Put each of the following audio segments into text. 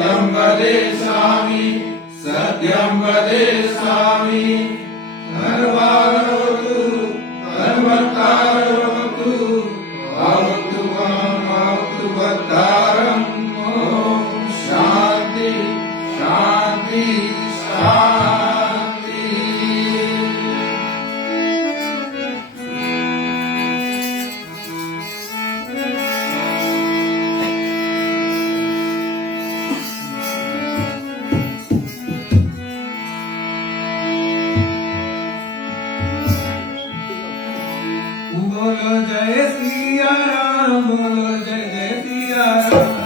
वदेष्यामि सत्यं वदेष्यामि धर्मावतु धर्मकारवतु भवतु भवतु भद्रारं ॐ शान्ति शान्ति शान्ति। बोलो जय सिया राम, बोलो जय जय सिया राम,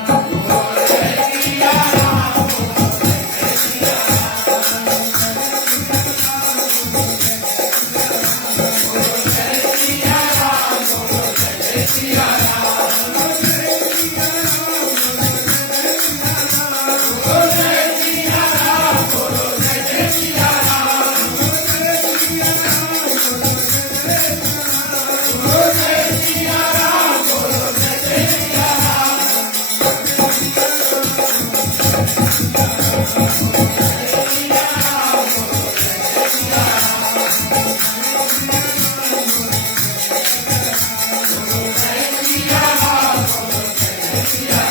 बोलो जय सिया राम, बोलो जय जय सिया राम, बोलो जय सिया राम, बोलो जय जय सिया राम, बोलो जय सिया राम, बोलो जय जय सिया राम, बोलो जय सिया राम, बोलो जय जय सिया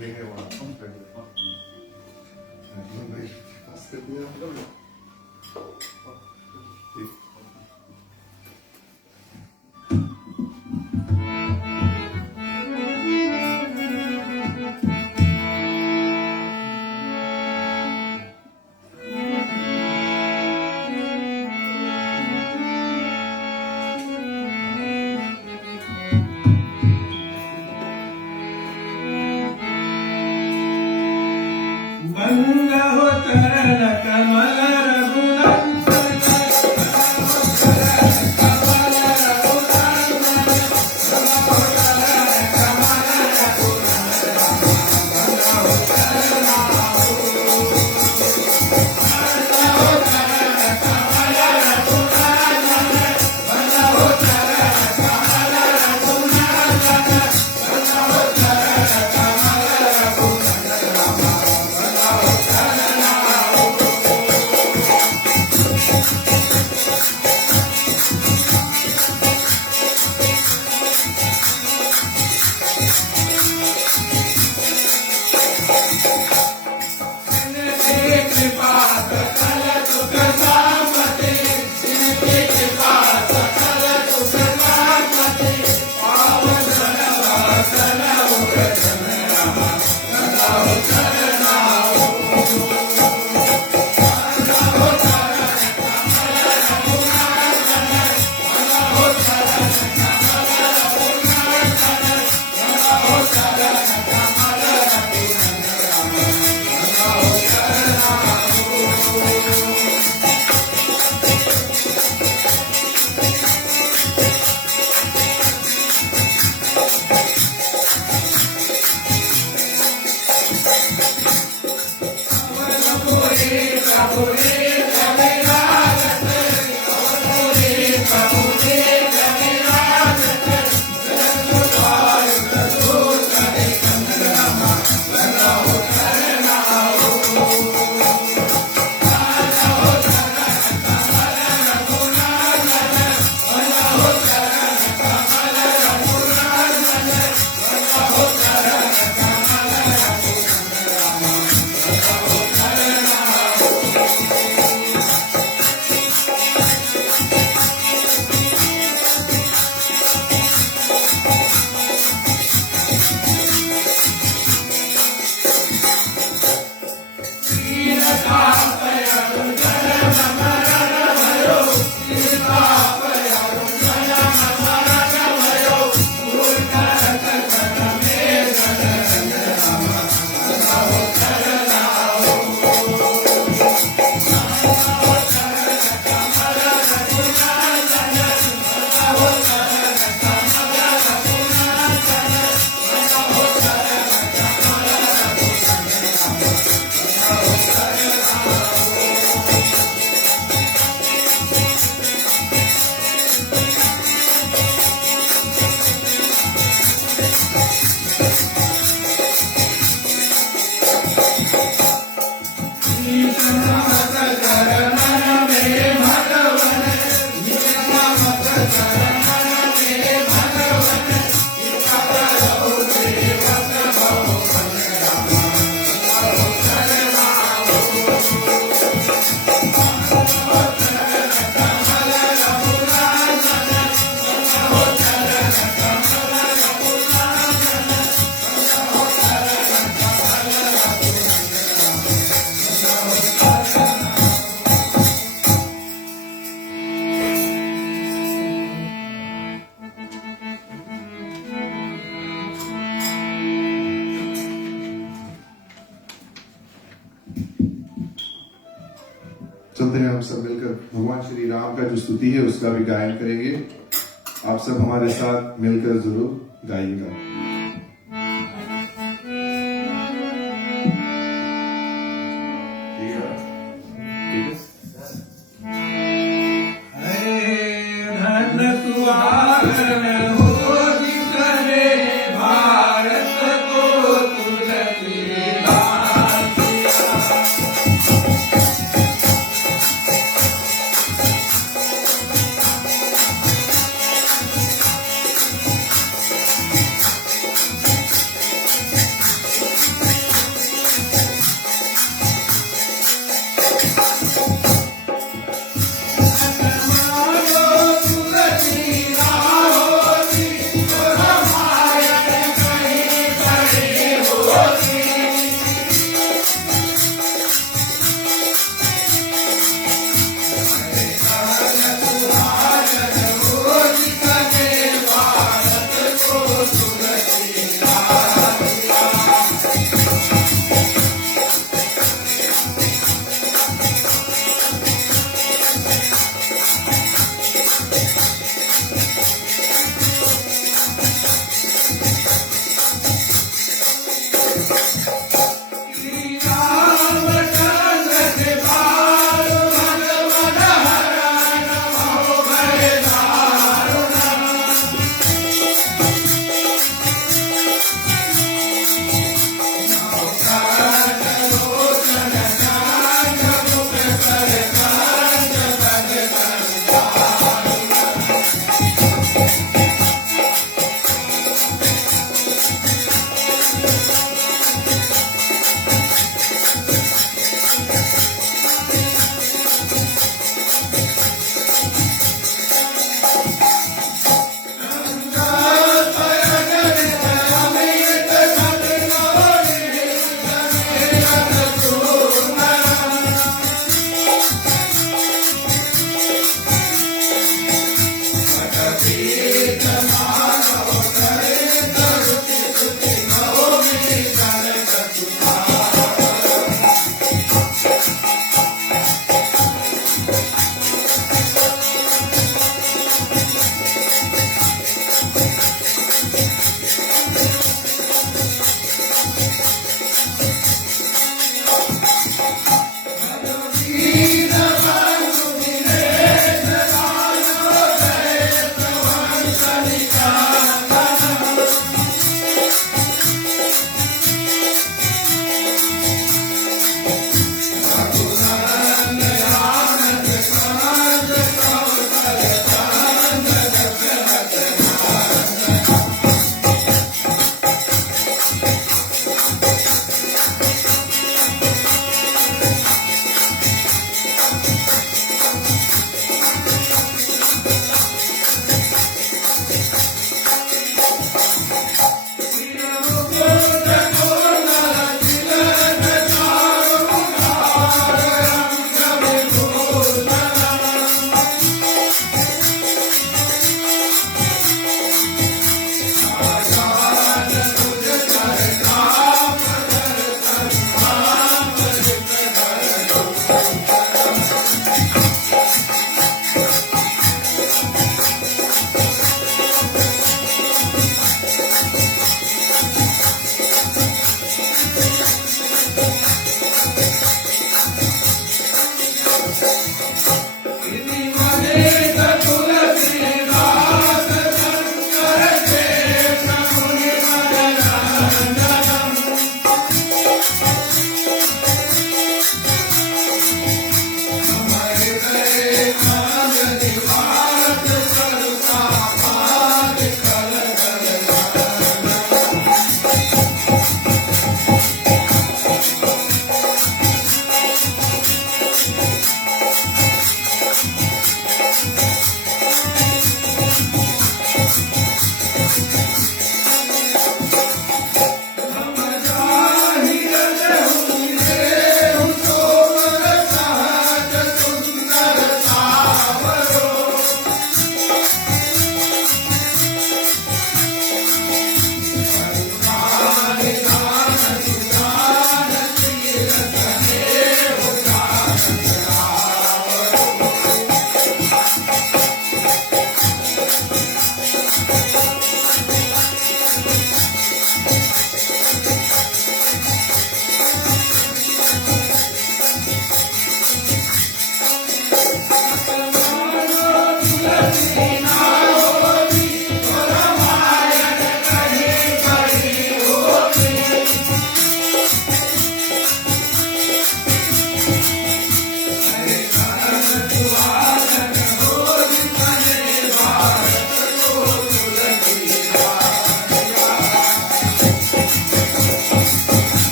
लेंगे वहाँ कर दिया पास कर दिया ठीक बंद हो चरण कमल चलते हैं हम सब मिलकर भगवान श्री राम का जो स्तुति है उसका भी गायन करेंगे। आप सब हमारे साथ मिलकर जरूर गाइएगा।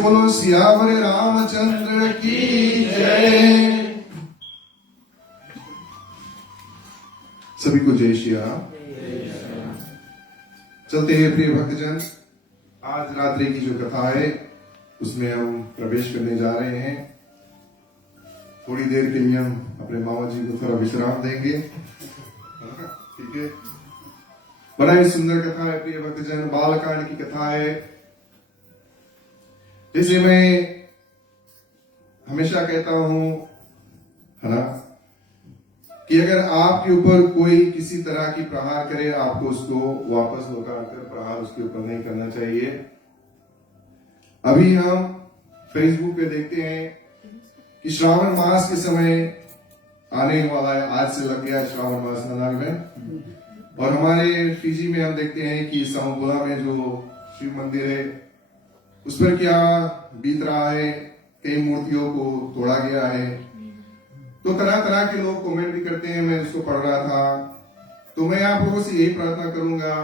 से बोलो सियावर रामचंद्र की जय। सभी को जय श्री राम। चलते हैं प्रिय भक्तजन, आज रात्रि की जो कथा है उसमें हम प्रवेश करने जा रहे हैं। थोड़ी देर के लिए हम अपने मामा जी को थोड़ा विश्राम देंगे, ठीक है। बड़ा ही सुंदर कथा है प्रिय भक्तजन, बालकांड की कथा है। जैसे मैं हमेशा कहता हूं, है ना, कि अगर आपके ऊपर कोई किसी तरह की प्रहार करे, आपको उसको वापस लौटा कर प्रहार उसके ऊपर नहीं करना चाहिए। अभी हम फेसबुक पे देखते हैं कि श्रावण मास के समय आने वाला है, आज से लग गया है श्रावण मास ननाग में। और हमारे फिजी में हम देखते हैं कि समोगोला में जो शिव मंदिर है उस पर क्या बीत रहा है, कई मूर्तियों को तोड़ा गया है। तो तरह तरह के लोग कमेंट भी करते हैं, मैं उसको पढ़ रहा था। तो मैं आप लोगों से यही प्रार्थना करूंगा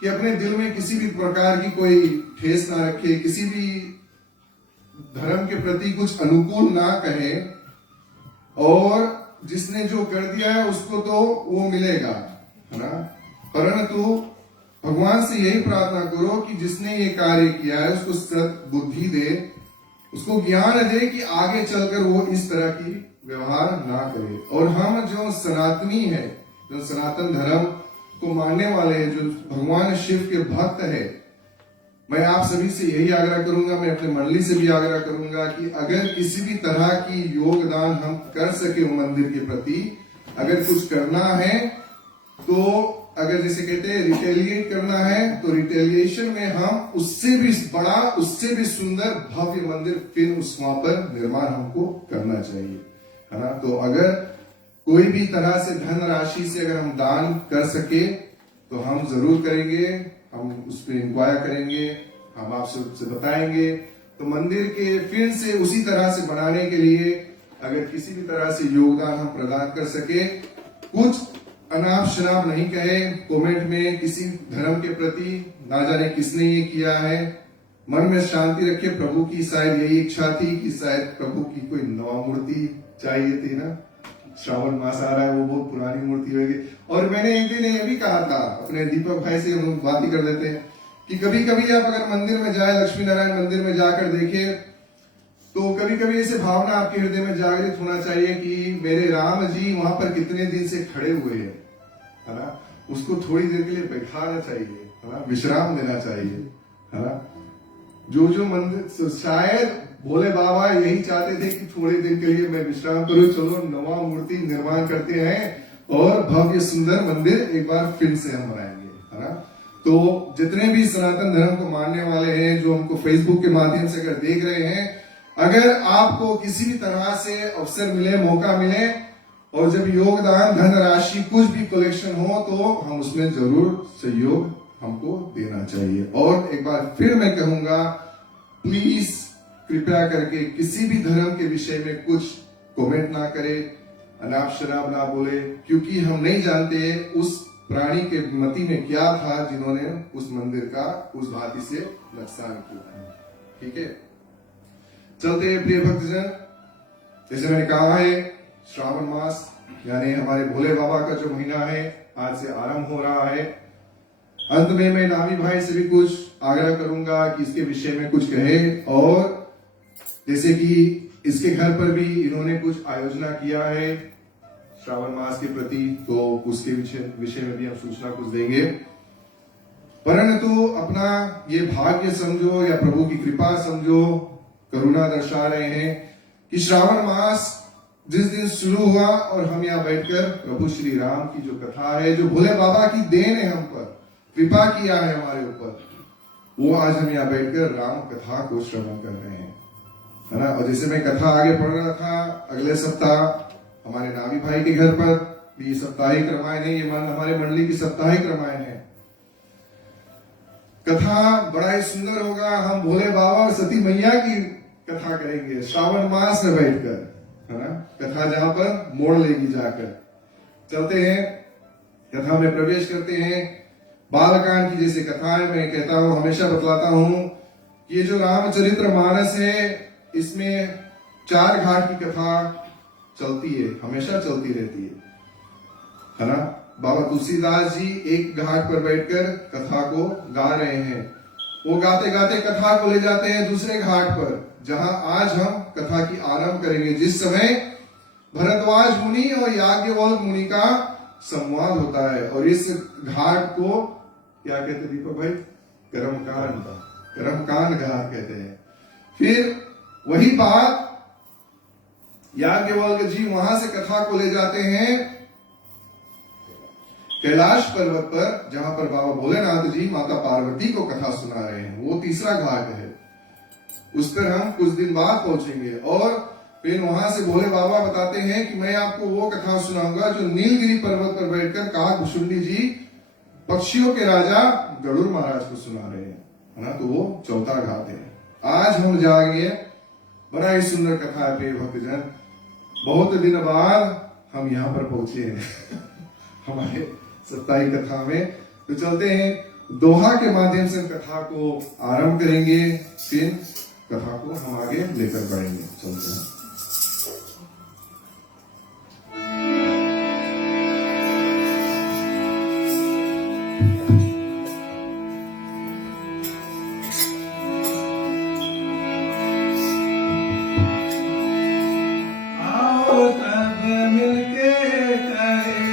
कि अपने दिल में किसी भी प्रकार की कोई ठेस ना रखे, किसी भी धर्म के प्रति कुछ अनुकूल ना कहे, और जिसने जो कर दिया है उसको तो वो मिलेगा, है ना। परंतु भगवान से यही प्रार्थना करो कि जिसने ये कार्य किया है उसको सद्बुद्धि दे, उसको ज्ञान दे कि आगे चलकर वो इस तरह की व्यवहार ना करे। और हम जो सनातनी है, जो सनातन धर्म को मानने वाले हैं, जो भगवान शिव के भक्त है, मैं आप सभी से यही आग्रह करूंगा, मैं अपने मंडली से भी आग्रह करूंगा कि अगर किसी भी तरह की योगदान हम कर सके मंदिर के प्रति, अगर कुछ करना है तो, अगर जैसे कहते हैं रिटेलिएट करना है, तो रिटेलिएशन में हम उससे भी बड़ा, उससे भी सुंदर भव्य मंदिर फिर उस वहां पर निर्माण हमको करना चाहिए, है ना। तो अगर कोई भी तरह से धन राशि से अगर हम दान कर सके तो हम जरूर करेंगे, हम उस पर इंक्वायर करेंगे, हम आपसे बताएंगे। तो मंदिर के फिर से उसी तरह से बनाने के लिए अगर किसी भी तरह से योगदान हम प्रदान कर सके, कुछ अनाप शनाप नहीं कहे कमेंट में किसी धर्म के प्रति, ना जाने किसने ये किया है। मन में शांति रखे। प्रभु की शायद यही इच्छा थी कि शायद प्रभु की कोई नवा मूर्ति चाहिए थी ना, श्रावण मास आ रहा है, वो बहुत पुरानी मूर्ति होगी। और मैंने एक दिन ये भी कहा था अपने दीपक भाई से, हम बात ही कर लेते हैं कि कभी कभी आप अगर मंदिर में जाए, लक्ष्मी नारायण मंदिर में जाकर देखे, तो कभी कभी ऐसे भावना आपके हृदय में जागृत होना चाहिए कि मेरे राम जी वहां पर कितने दिन से खड़े हुए हैं, है ना। उसको थोड़ी देर के लिए बैठाना चाहिए, है ना, विश्राम देना चाहिए, है ना। जो मंदिर, शायद भोले बाबा यही चाहते थे कि थोड़े दिन के लिए मैं विश्राम करूं, चलो नवा मूर्ति निर्माण करते हैं और भव्य सुंदर मंदिर एक बार फिर से हम बनाएंगे, है ना। तो जितने भी सनातन धर्म को मानने वाले हैं, जो हमको फेसबुक के माध्यम से अगर देख रहे हैं, अगर आपको किसी भी तरह से अवसर मिले, मौका मिले, और जब योगदान धन राशि कुछ भी कलेक्शन हो, तो हम उसमें जरूर सहयोग हमको देना चाहिए। और एक बार फिर मैं कहूंगा, प्लीज कृपया करके किसी भी धर्म के विषय में कुछ कमेंट ना करे, अनाप शनाप ना बोले, क्योंकि हम नहीं जानते उस प्राणी के मति में क्या था जिन्होंने उस मंदिर का उस भांति से नुकसान किया, ठीक है। चलते हैं प्रिय भक्तजन, जैसे मैंने कहा है श्रावण मास यानी हमारे भोले बाबा का जो महीना है आज से आरंभ हो रहा है। अंत में मैं नामी भाई से भी कुछ आग्रह करूंगा कि इसके विषय में कुछ कहे, और जैसे कि इसके घर पर भी इन्होंने कुछ आयोजना किया है श्रावण मास के प्रति, तो उसके विषय में भी हम सूचना कुछ देंगे। परंतु अपना ये भाग्य समझो या प्रभु की कृपा समझो, करुणा दर्शा रहे हैं कि श्रावण मास जिस दिन शुरू हुआ और हम यहाँ बैठकर प्रभु श्री राम की जो कथा है, जो भोले बाबा की देन है, हम पर कृपा किया है हमारे ऊपर, वो आज हम यहाँ बैठकर राम कथा को श्रवण कर रहे हैं, है ना। और जैसे मैं कथा आगे पढ़ रहा था, अगले सप्ताह हमारे नावी भाई के घर पर भी साप्ताहिक रामायण है, ये मान हमारे मंडली की साप्ताहिक रामायण है। कथा बड़ा ही सुंदर होगा। हम भोले बाबा और सती मैया की कथा करेंगे श्रावण मास में बैठकर, है ना। कथा जहां पर मोड़ लेगी जाकर। चलते हैं कथा में प्रवेश करते हैं। बालकांड की जैसे कथा है, मैं कहता हूं, हमेशा बतलाता हूं ये जो रामचरित्र मानस है, इसमें 4 घाट की कथा चलती है, हमेशा चलती रहती है ना। बाबा तुलसीदास जी एक घाट पर बैठकर कथा को गा रहे हैं। वो गाते गाते कथा को ले जाते हैं दूसरे घाट पर, जहां आज हम कथा की आरंभ करेंगे, जिस समय भरद्वाज मुनि और याज्ञवल्क्य मुनि का संवाद होता है। और इस घाट को क्या कहते हैं दीपक भाई? कर्मकांड घाट कहते हैं। फिर वही बात याज्ञवल्क्य जी वहां से कथा को ले जाते हैं कैलाश पर्वत पर, जहां पर बाबा भोलेनाथ जी माता पार्वती को कथा सुना रहे हैं। वो तीसरा घाट है, उस पर हम कुछ दिन बाद पहुंचेंगे। और फिर वहां से भोले बाबा बताते हैं कि मैं आपको वो कथा सुनाऊंगा जो नीलगिरी पर्वत पर बैठकर काकभुशुंडी जी पक्षियों के राजा गरुड़ महाराज को सुना रहे हैं, है ना। तो वो चौथा घाट है। आज हम जाएंगे, बड़ा ही सुंदर कथा है प्रिय भक्तजन। बहुत दिन बाद हम यहाँ पर पहुंचे हैं हमारे सप्ताही कथा में। तो चलते हैं, दोहा के माध्यम से कथा को आरंभ करेंगे, फिर कथा को हम आगे लेकर बढ़ेंगे। चलते हैं। आओ सब मिलके कहे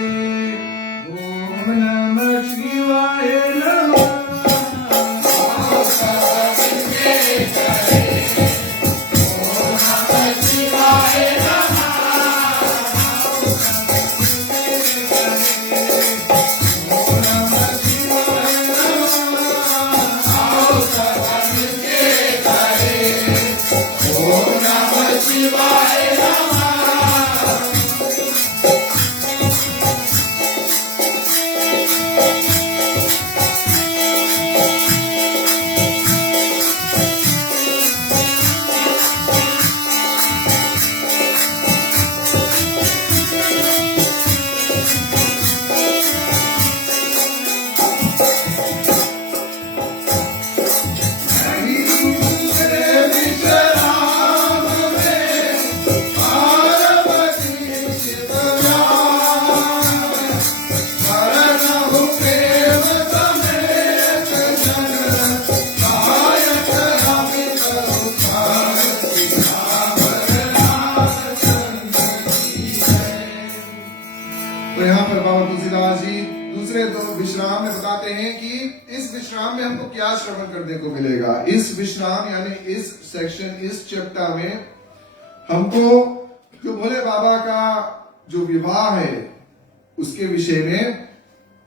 ओम नमः शिवाय नमः। आओ सब मिलके कहे ओम नमः शिवाय नमः। आओ सब मिलके कहे ओम नमः शिवाय नमः। आओ सब मिलके कहे ओम नमः शिवाय नमः। तो यहाँ पर बाबा तुलसीदास जी दूसरे दो विश्राम में बताते हैं कि इस विश्राम में हमको क्या श्रवण करने को मिलेगा। इस विश्राम यानी इस सेक्शन, इस चैप्टर में हमको जो भोले बाबा का जो विवाह है उसके विषय में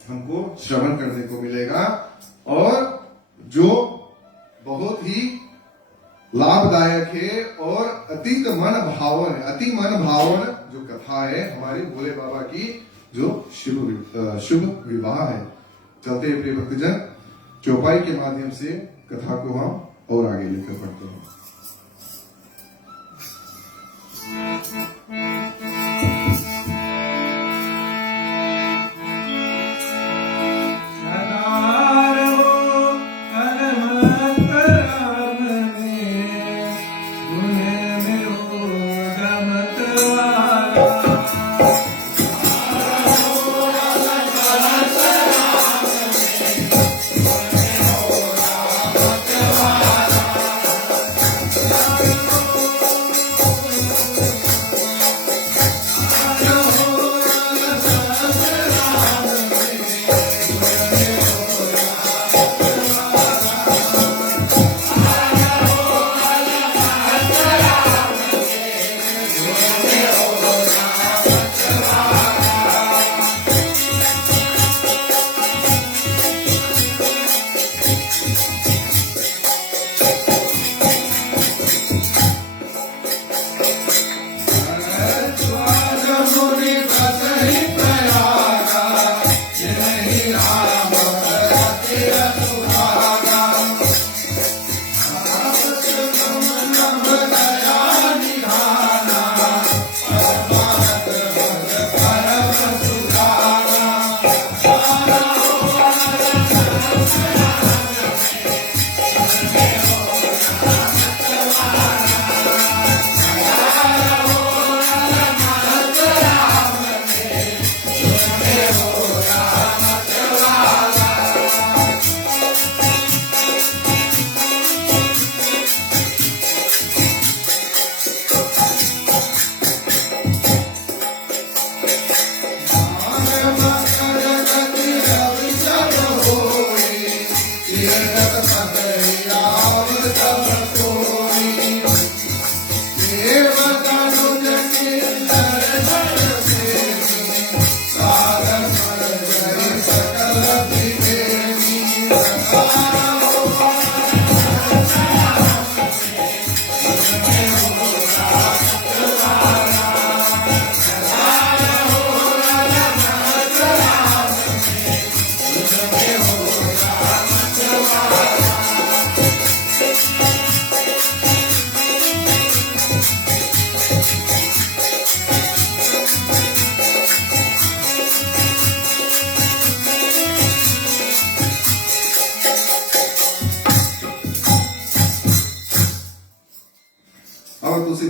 हमको श्रवण करने को मिलेगा, और जो बहुत ही लाभदायक है और अति मन भावन जो कथा है हमारे भोले बाबा की, जो शुभ विवाह है। चलते हैं प्रिय भक्तजन, चौपाई के माध्यम से कथा को हम और आगे लेकर बढ़ते हैं।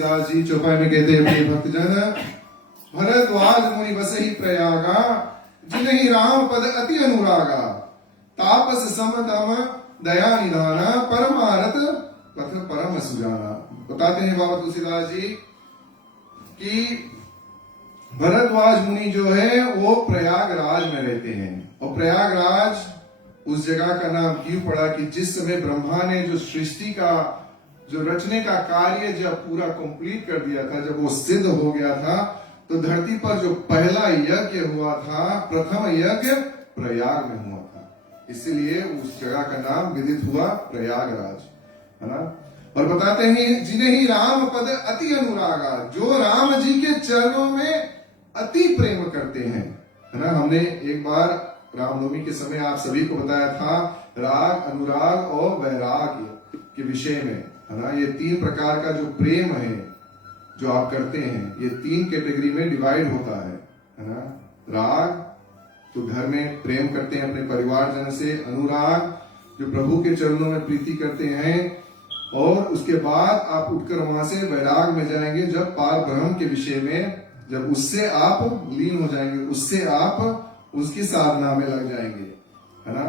तुलसीदास जी चौपाई में कहते हैं प्रिय भक्तजन, भरद्वाज मुनि बसहि प्रयागा, जिन्हि राम पद अति अनुरागा, तापस समदम दया निधाना, परमारथ पथ परम सुजाना। बताते हैं बाबा तुलसीदास जी कि भरद्वाज मुनि जो है वो प्रयागराज में रहते हैं, और प्रयागराज उस जगह का नाम क्यों पड़ा कि जिस समय ब्रह्मा ने जो सृष्टि का जो रचने का कार्य जब पूरा कंप्लीट कर दिया था, जब वो सिद्ध हो गया था, तो धरती पर जो पहला यज्ञ हुआ था, प्रथम यज्ञ प्रयाग में हुआ था, इसलिए उस जगह का नाम विदित हुआ प्रयागराज, है ना। और बताते हैं जिन्हें ही राम पद अति अनुरागा, जो राम जी के चरणों में अति प्रेम करते हैं, है ना। हमने एक बार रामनवमी के समय आप सभी को बताया था राग, अनुराग और वैराग्य के विषय में, है ना। ये 3 प्रकार का जो प्रेम है जो आप करते हैं, ये 3 कैटेगरी में डिवाइड होता है ना। राग तो घर में प्रेम करते हैं अपने परिवारजन से, अनुराग जो प्रभु के चरणों में प्रीति करते हैं, और उसके बाद आप उठकर वहां से वैराग में जाएंगे जब पार ब्रह्म के विषय में, जब उससे आप लीन हो जाएंगे, उससे आप उसकी साधना में लग जाएंगे, है ना।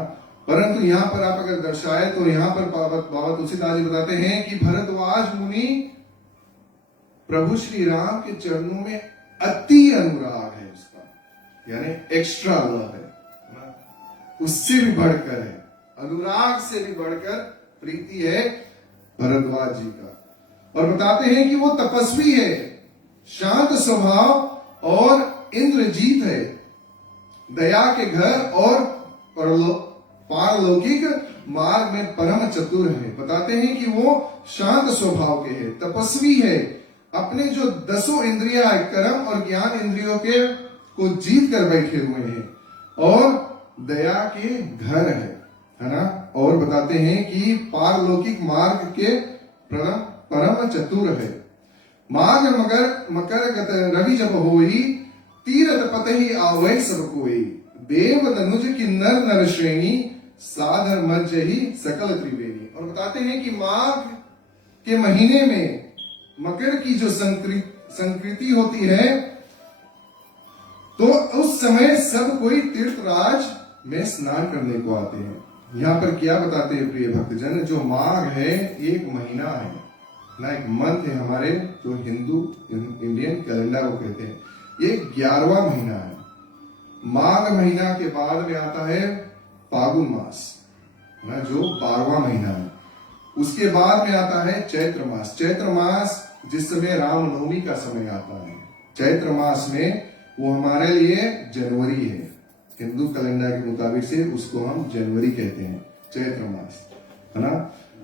परंतु यहाँ पर आप अगर दर्शाए तो यहाँ पर बाबा तुलसीदास जी बताते हैं कि भरद्वाज मुनि प्रभु श्री राम के चरणों में अति अनुराग है उसका, यानी एक्स्ट्रा लव है ना? उससे भी बढ़कर है, अनुराग से भी बढ़कर प्रीति है भरद्वाज जी का। और बताते हैं कि वो तपस्वी है, शांत स्वभाव और इंद्रजीत है, दया के घर और पारलौकिक मार्ग में परम चतुर है। बताते हैं कि वो शांत स्वभाव के है, तपस्वी है, अपने जो 10 इंद्रिया कर्म और ज्ञान इंद्रियों के को जीत कर बैठे हुए हैं, और दया के घर है ना। और बताते हैं कि पारलौकिक मार्ग के परम चतुर है। मार्ग मकर गत रवि जब होई, तीरथ पत ही आवै सब कोई, देव दनुज की नर नर श्रेणी, साधर मज्ज ही सकल त्रिवेणी। और बताते हैं कि माघ के महीने में मकर की जो संकृति होती है, तो उस समय सब कोई तीर्थराज में स्नान करने को आते हैं। यहाँ पर क्या बताते हैं प्रिय भक्तजन, जो माघ है एक महीना है ना, एक मंथ है हमारे जो हिंदू इंडियन कैलेंडर को कहते हैं, ये 11वां महीना है। माघ महीना के बाद में आता है फागुन मास ना, जो 12वां महीना है। उसके बाद में आता है चैत्र मास। चैत्र मास जिस समय रामनवमी का समय आता है, चैत्र मास में वो हमारे लिए जनवरी है, हिंदू कैलेंडर के मुताबिक से उसको हम जनवरी कहते हैं, चैत्र मास, है ना।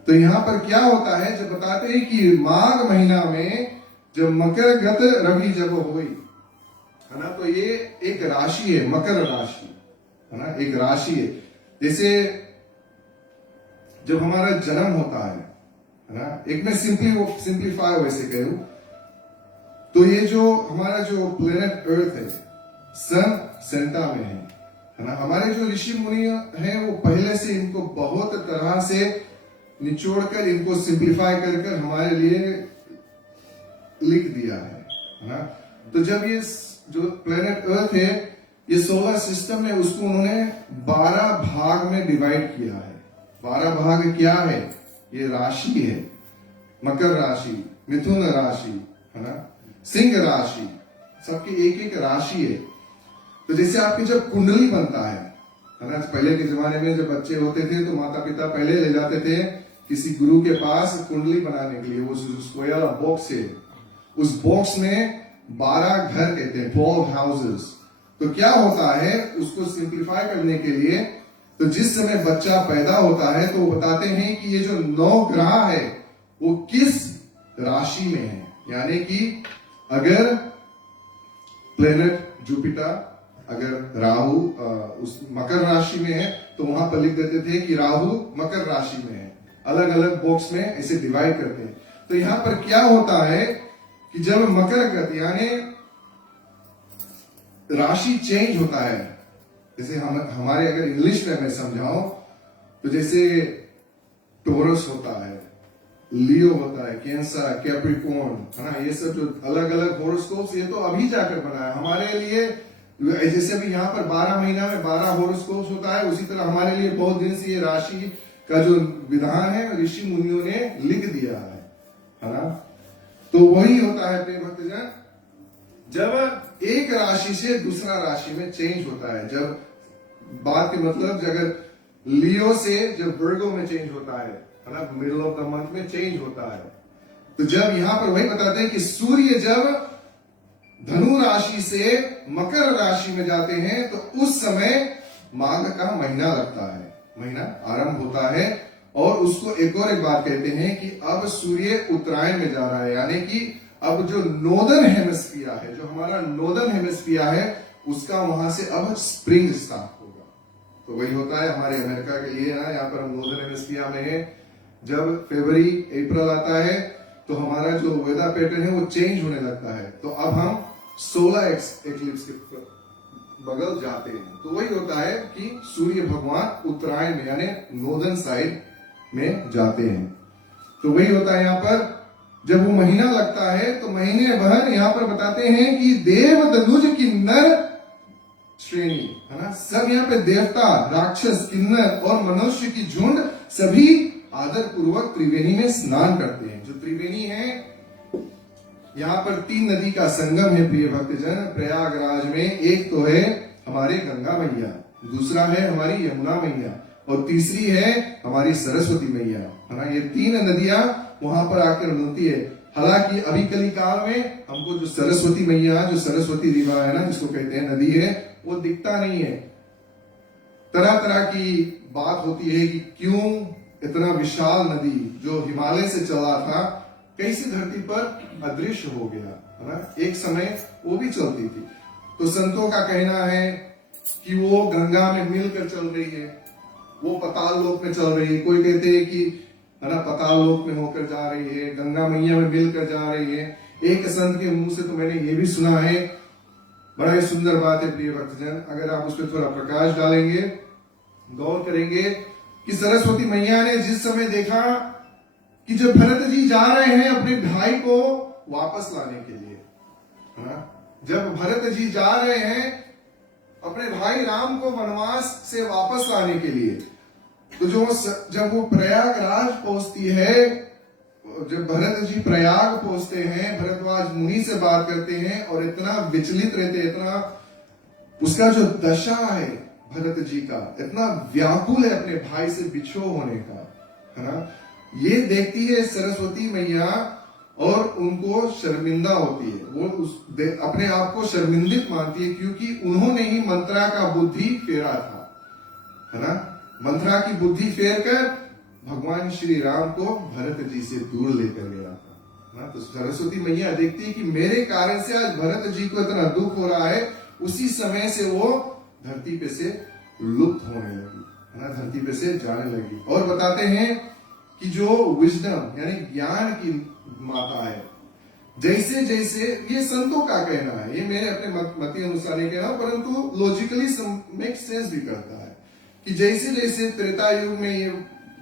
तो यहाँ पर क्या होता है, जब बताते हैं कि माघ महीना में जब मकर गत रवि जब हुई, है ना, तो ये एक राशि है, मकर राशि, है ना, एक राशि है। जैसे जब हमारा जन्म होता है ना, एक मैं सिंप्लीफाई वैसे करूं तो ये जो हमारा जो प्लेनेट अर्थ है, सन सेंटा में है ना। हमारे जो ऋषि मुनि हैं वो पहले से इनको बहुत तरह से निचोड़ कर, इनको सिंप्लीफाई कर हमारे लिए लिख दिया है ना। तो जब ये जो प्लेनेट अर्थ है, ये सोलर सिस्टम में उसको उन्होंने 12 भाग में डिवाइड किया है। 12 भाग क्या है, ये राशि है, मकर राशि, मिथुन राशि, है ना, सिंह राशि, सबकी एक एक राशि है। तो जैसे आपकी जब कुंडली बनता है ना, पहले के जमाने में जब बच्चे होते थे तो माता पिता पहले ले जाते थे किसी गुरु के पास कुंडली बनाने के लिए, वो स्क्वायर बॉक्स है, उस बॉक्स में 12 घर कहते हैं, 12 हाउसेस। तो क्या होता है, उसको सिंप्लीफाई करने के लिए, तो जिस समय बच्चा पैदा होता है तो वो बताते हैं कि ये जो 9 ग्रह है वो किस राशि में है, यानी कि अगर प्लेनेट जुपिटर, अगर राहु उस मकर राशि में है तो वहां पर लिख देते थे कि राहु मकर राशि में है, अलग अलग बॉक्स में ऐसे डिवाइड करते हैं। तो यहां पर क्या होता है कि जब मकर गति यानी राशि चेंज होता है, जैसे हमारे अगर इंग्लिश में मैं समझाऊं तो जैसे टोरस होता है लियो होता है, कैंसर, कैप्रिकॉर्न, है ना, ये सब जो अलग अलग हॉरोस्कोप्स, ये तो अभी जाकर बना है हमारे लिए। जैसे भी यहाँ पर 12 महीना में 12 हॉरोस्कोप्स होता है, उसी तरह हमारे लिए बहुत दिन से ये राशि का जो विधान है ऋषि मुनियों ने लिख दिया है ना। तो वही होता है प्रिय भक्तजन, जब एक राशि से दूसरा राशि में चेंज होता है, जब बात के मतलब अगर लियो से जब वर्गो में चेंज होता है ना, मिडिल ऑफ द मंथ में चेंज होता है, तो जब यहां पर वही बताते हैं कि सूर्य जब धनु राशि से मकर राशि में जाते हैं तो उस समय माघ का महीना लगता है, महीना आरंभ होता है। और उसको एक बात कहते हैं कि अब सूर्य उत्तरायण में जा रहा है, यानी कि अब जो नॉर्दर्न हेमिस्फीयर है, जो हमारा नॉर्दर्न हेमिस्फीयर है, उसका वहां से अब स्प्रिंग स्टार्ट होगा। तो वही होता है हमारे अमेरिका के लिए ना, यहाँ पर हम नॉर्दर्न हेमिस्फीयर में है। जब फरवरी अप्रैल आता है तो हमारा जो वेदर पैटर्न है वो चेंज होने लगता है, तो अब हम सोलर एक्लिप्स के बगल जाते हैं। तो वही होता है कि सूर्य भगवान उत्तरायण में यानी नॉर्दर्न साइड में जाते हैं। तो वही होता है यहाँ पर जब वो महीना लगता है तो महीने भर यहाँ पर बताते हैं कि देव दनुज किन्नर श्रेणी, है ना, सब यहाँ पे देवता, राक्षस, किन्नर और मनुष्य की झुंड सभी आदर पूर्वक त्रिवेणी में स्नान करते हैं। जो त्रिवेणी है, यहाँ पर 3 नदी का संगम है प्रिय भक्तजन प्रयागराज में। एक तो है हमारी गंगा मैया, दूसरा है हमारी यमुना मैया और तीसरी है हमारी सरस्वती मैया, है ना। ये 3 नदियां वहां पर आकर मिलती है। हालांकि अभी कली काल में हमको जो सरस्वती मैया, जो सरस्वती रिवर है ना, जिसको कहते हैं नदी है, वो दिखता नहीं है। तरह तरह की बात होती है कि क्यों इतना विशाल नदी जो हिमालय से चला था कैसी धरती पर अदृश्य हो गया, है ना। एक समय वो भी चलती थी। तो संतों का कहना है कि वो गंगा में मिलकर चल रही है, वो पताल लोक में चल रही है। कोई कहते हैं कि, है ना, पताल लोक में होकर जा रही है, गंगा मैया में मिलकर जा रही है। एक संत के मुंह से तो मैंने ये भी सुना है, बड़ा ही सुंदर बात है प्रिय भक्तजन, अगर आप उस पर थोड़ा प्रकाश डालेंगे, गौर करेंगे कि सरस्वती मैया ने जिस समय देखा कि जब भरत जी जा रहे हैं अपने भाई को वापस लाने के लिए, है ना, जब भरत जी जा रहे हैं अपने भाई राम को वनवास से वापस लाने के लिए, तो जब वो प्रयागराज पहुंचती है, जब भरत जी प्रयाग पहुंचते हैं, भरद्वाज मुनि से बात करते हैं और इतना विचलित रहते, इतना उसका जो दशा है भरत जी का, इतना व्याकुल है अपने भाई से बिछो होने का, है ना। ये देखती है सरस्वती मैया और उनको शर्मिंदा होती है। वो अपने आप को शर्मिंदित मानती है क्योंकि उन्होंने ही मंत्रा का बुद्धि फेरा था, है ना। मंत्रा की बुद्धि फेर कर भगवान श्री राम को भरत जी से दूर लेकर गया था ना। तो सरस्वती मैया देखती है कि मेरे कारण से आज भरत जी को इतना दुख हो रहा है। उसी समय से वो धरती पे से लुप्त होने लगी, है ना, धरती पे से जाने लगी। और बताते हैं कि जो विजडम यानी ज्ञान की माता है, जैसे जैसे, ये संतों का कहना है, ये मेरे अपने मत अनुसार नहीं कहना, परंतु लॉजिकली मेक सेंस भी करता है कि जैसे जैसे त्रेता युग में ये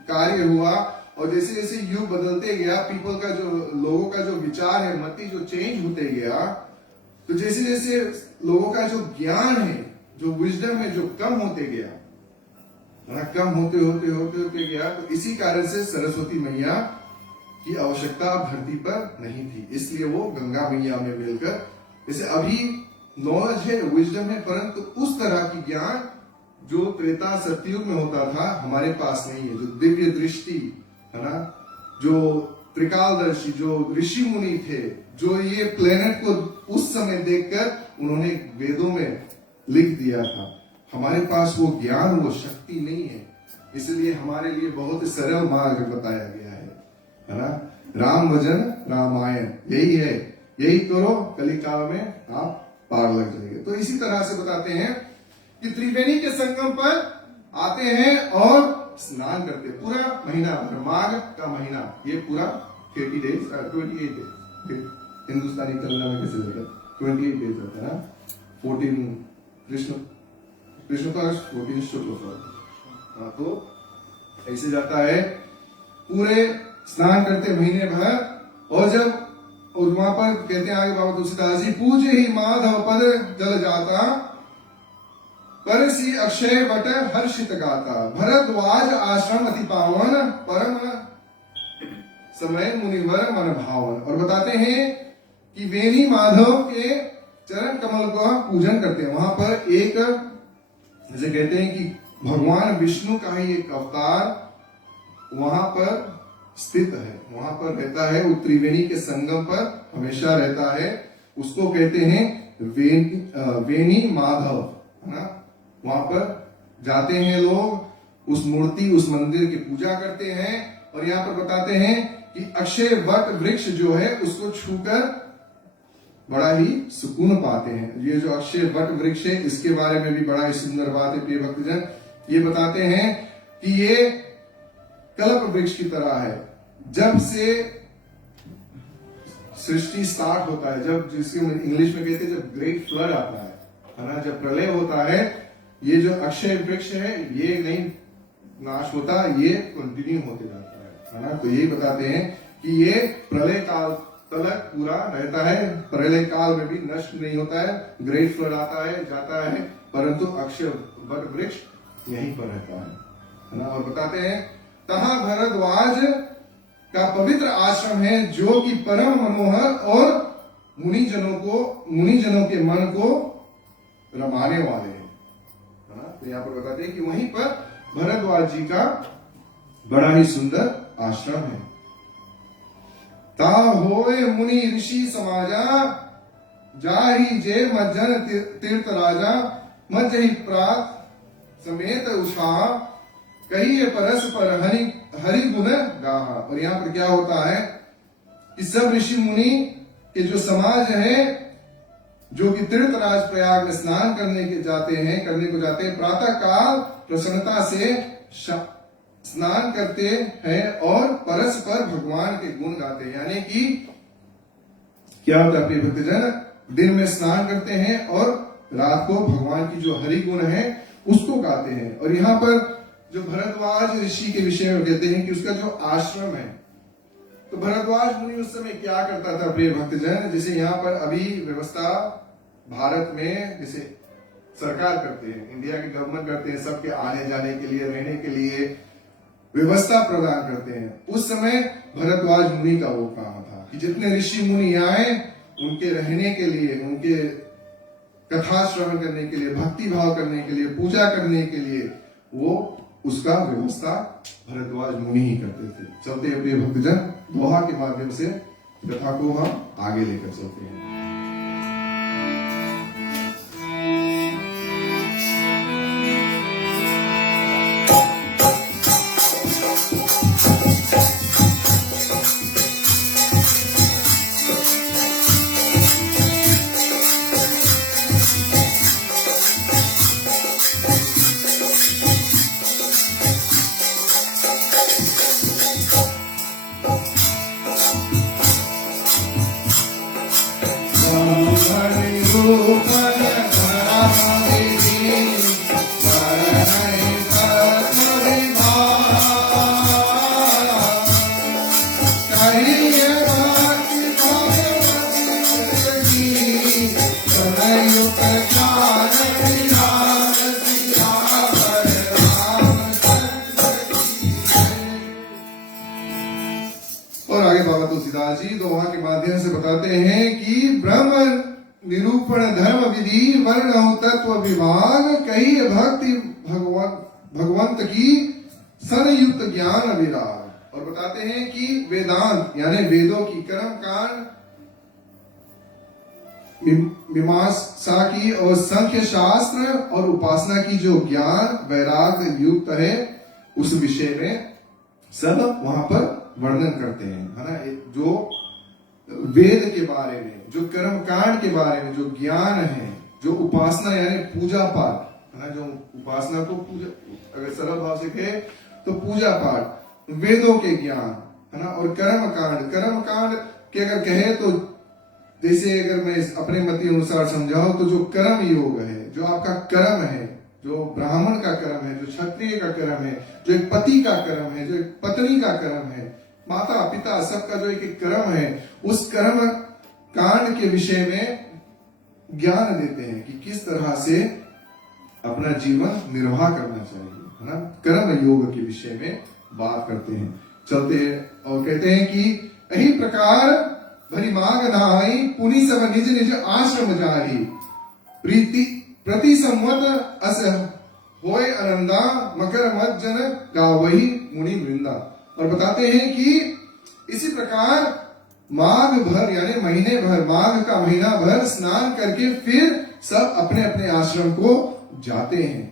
कार्य हुआ और जैसे जैसे युग बदलते गया, पीपल का जो, लोगों का जो विचार है, मति जो चेंज होते गया, तो जैसे जैसे लोगों का जो ज्ञान है, जो विजडम है, जो कम होते गया, कम होते होते होते होते गया। तो इसी कारण से सरस्वती मैया की आवश्यकता अब धरती पर नहीं थी, इसलिए वो गंगा मैया में मिलकर, जैसे अभी नॉलेज है, विजडम है, परंतु उस तरह की ज्ञान जो त्रेता सतयुग में होता था हमारे पास नहीं है। जो दिव्य दृष्टि, है ना, जो त्रिकालदर्शी, जो ऋषि मुनि थे, जो ये प्लेनेट को उस समय देखकर उन्होंने वेदों में लिख दिया था, हमारे पास वो ज्ञान, वो शक्ति नहीं है। इसलिए हमारे लिए बहुत ही सरल मार्ग बताया गया है ना। राम भजन रामायण, यही है, यही करो, कलिकाल में आप पार लग जाएंगे। तो इसी तरह से बताते हैं कि त्रिवेणी के संगम पर आते हैं और स्नान करते हैं। पूरा महीना भर, माघ का महीना, ये पूरा 30 डेज 28 डेज, हिंदुस्तानी कैलेंडर में कैसे लगेगा, 28 डेज होता है ना। 14 कृष्ण का 14 शुक्ल, तो ऐसे जाता है। पूरे स्नान करते महीने भर। और जब और वहां पर कहते हैं आगे बाबा तुलसीदास जी, पूजे ही माधव पद जल जाता, परसी अक्षय वट हर्षित गाता, भरद्वाज आश्रम अति पावन, परम समय मुनिवर मन भावन। और बताते हैं कि वेणी माधव के चरण कमल का पूजन करते हैं। वहां पर एक जैसे कहते हैं कि भगवान विष्णु का ही एक अवतार वहां पर स्थित है, वहां पर रहता है, वो त्रिवेणी के संगम पर हमेशा रहता है। उसको कहते हैं वेणी माधव, है ना। वहां पर जाते हैं लोग, उस मूर्ति उस मंदिर की पूजा करते हैं। और यहाँ पर बताते हैं कि अक्षय वट वृक्ष जो है उसको छूकर बड़ा ही सुकून पाते हैं। ये जो अक्षय वट वृक्ष है इसके बारे में भी बड़ा ही सुंदर बात है प्रिय भक्तजन। ये बताते हैं कि ये कल्प वृक्ष की तरह है। जब से सृष्टि स्टार्ट होता है, जब जिसके इंग्लिश में कहते हैं जब ग्रेट फ्लड आता है ना, जब प्रलय होता है, ये जो अक्षय वृक्ष है ये नहीं नाश होता, ये कंटिन्यू होते जाता है ना। तो यही बताते हैं कि ये प्रलय काल तलक पूरा रहता है, प्रलय काल में भी नष्ट नहीं होता है। ग्रेट फ्लड आता है जाता है, परंतु अक्षय वट वृक्ष यहीं पर रहता है ना। और बताते हैं तहां भरद्वाज का पवित्र आश्रम है, जो कि परम मनोहर और मुनिजनों के मन को रमाने वाले हैं, है ना। तो यहाँ पर बताते हैं कि वहीं पर भरद्वाज जी का बड़ा ही सुंदर आश्रम है। ता होए मुनि ऋषि समाजा, जाहि जे मज्जन तीर्थ राजा, मज्ज ही प्रात समेत उषा, कहिए परस पर हरि गुण गाहा। और यहाँ पर क्या होता है कि सब ऋषि मुनि के जो समाज है, जो कि तीर्थराज प्रयाग में स्नान करने को जाते हैं, प्रातः काल प्रसन्नता से स्नान करते हैं और परस्पर भगवान के गुण गाते हैं। यानी कि क्या होता है प्रिय भक्तजन, दिन में स्नान करते हैं और रात को भगवान की जो हरि गुण है उसको गाते हैं। और यहाँ पर जो भरद्वाज ऋषि के विषय में कहते हैं कि उसका जो आश्रम है, तो भरद्वाज मुनि उस समय क्या करता था प्रिय भक्तजन, जैसे यहाँ पर अभी व्यवस्था भारत में जैसे सरकार करते हैं, इंडिया की गवर्नमेंट करते हैं, सबके आने जाने के लिए, रहने के लिए व्यवस्था प्रदान करते हैं। उस समय भरद्वाज मुनि का वो काम था कि जितने ऋषि मुनि आए उनके रहने के लिए, उनके कथा श्रवण करने के लिए, भक्ति भाव करने के लिए, पूजा करने के लिए, वो उसका व्यवस्था भरद्वाज मुनि ही करते थे। चलते हैं प्रिय भक्तजन, दोहा के माध्यम से कथा को हम आगे लेकर चलते हैं। तुलसीदास जी तो वहां के माध्यम से बताते हैं कि ब्रह्म निरूपण धर्म विधि वर्ण तत्व विभाग, कही भक्ति भगवंत की संयुक्त ज्ञान विराग। और बताते हैं कि वेदांत यानी वेदों की कर्म कांड, मीमांसा की और संख्य शास्त्र और उपासना की जो ज्ञान वैराग युक्त है, उस विषय में सब वहां पर वर्णन करते हैं, है ना। जो वेद के बारे में, जो कर्म कांड के बारे में जो ज्ञान है, जो उपासना यानी पूजा पाठ, है ना, जो उपासना को पूजा, अगर सरल भाव से कहे तो पूजा पाठ, वेदों के ज्ञान, है ना। और कर्म कांड के अगर कहे तो जैसे अगर मैं अपने मत अनुसार समझाऊं तो जो कर्म योग है, जो आपका कर्म है, जो ब्राह्मण का कर्म है, जो क्षत्रिय का कर्म है, जो एक पति का कर्म है, जो एक पत्नी का कर्म है, माता पिता सबका जो एक कर्म है, उस कर्म कांड के विषय में ज्ञान देते हैं कि किस तरह से अपना जीवन निर्वाह करना चाहिए, है ना। कर्म योग के विषय में बात करते हैं। चलते हैं और कहते हैं कि यही प्रकार भरी मांग नहाई, पुनि सब निज निज आश्रम जाही, प्रीति प्रति संवत अस होय आनंदा, मकर मत जन गावही मुनि वृंदा। और बताते हैं कि इसी प्रकार माघ भर यानी महीने भर, माघ का महीना भर स्नान करके फिर सब अपने अपने आश्रम को जाते हैं।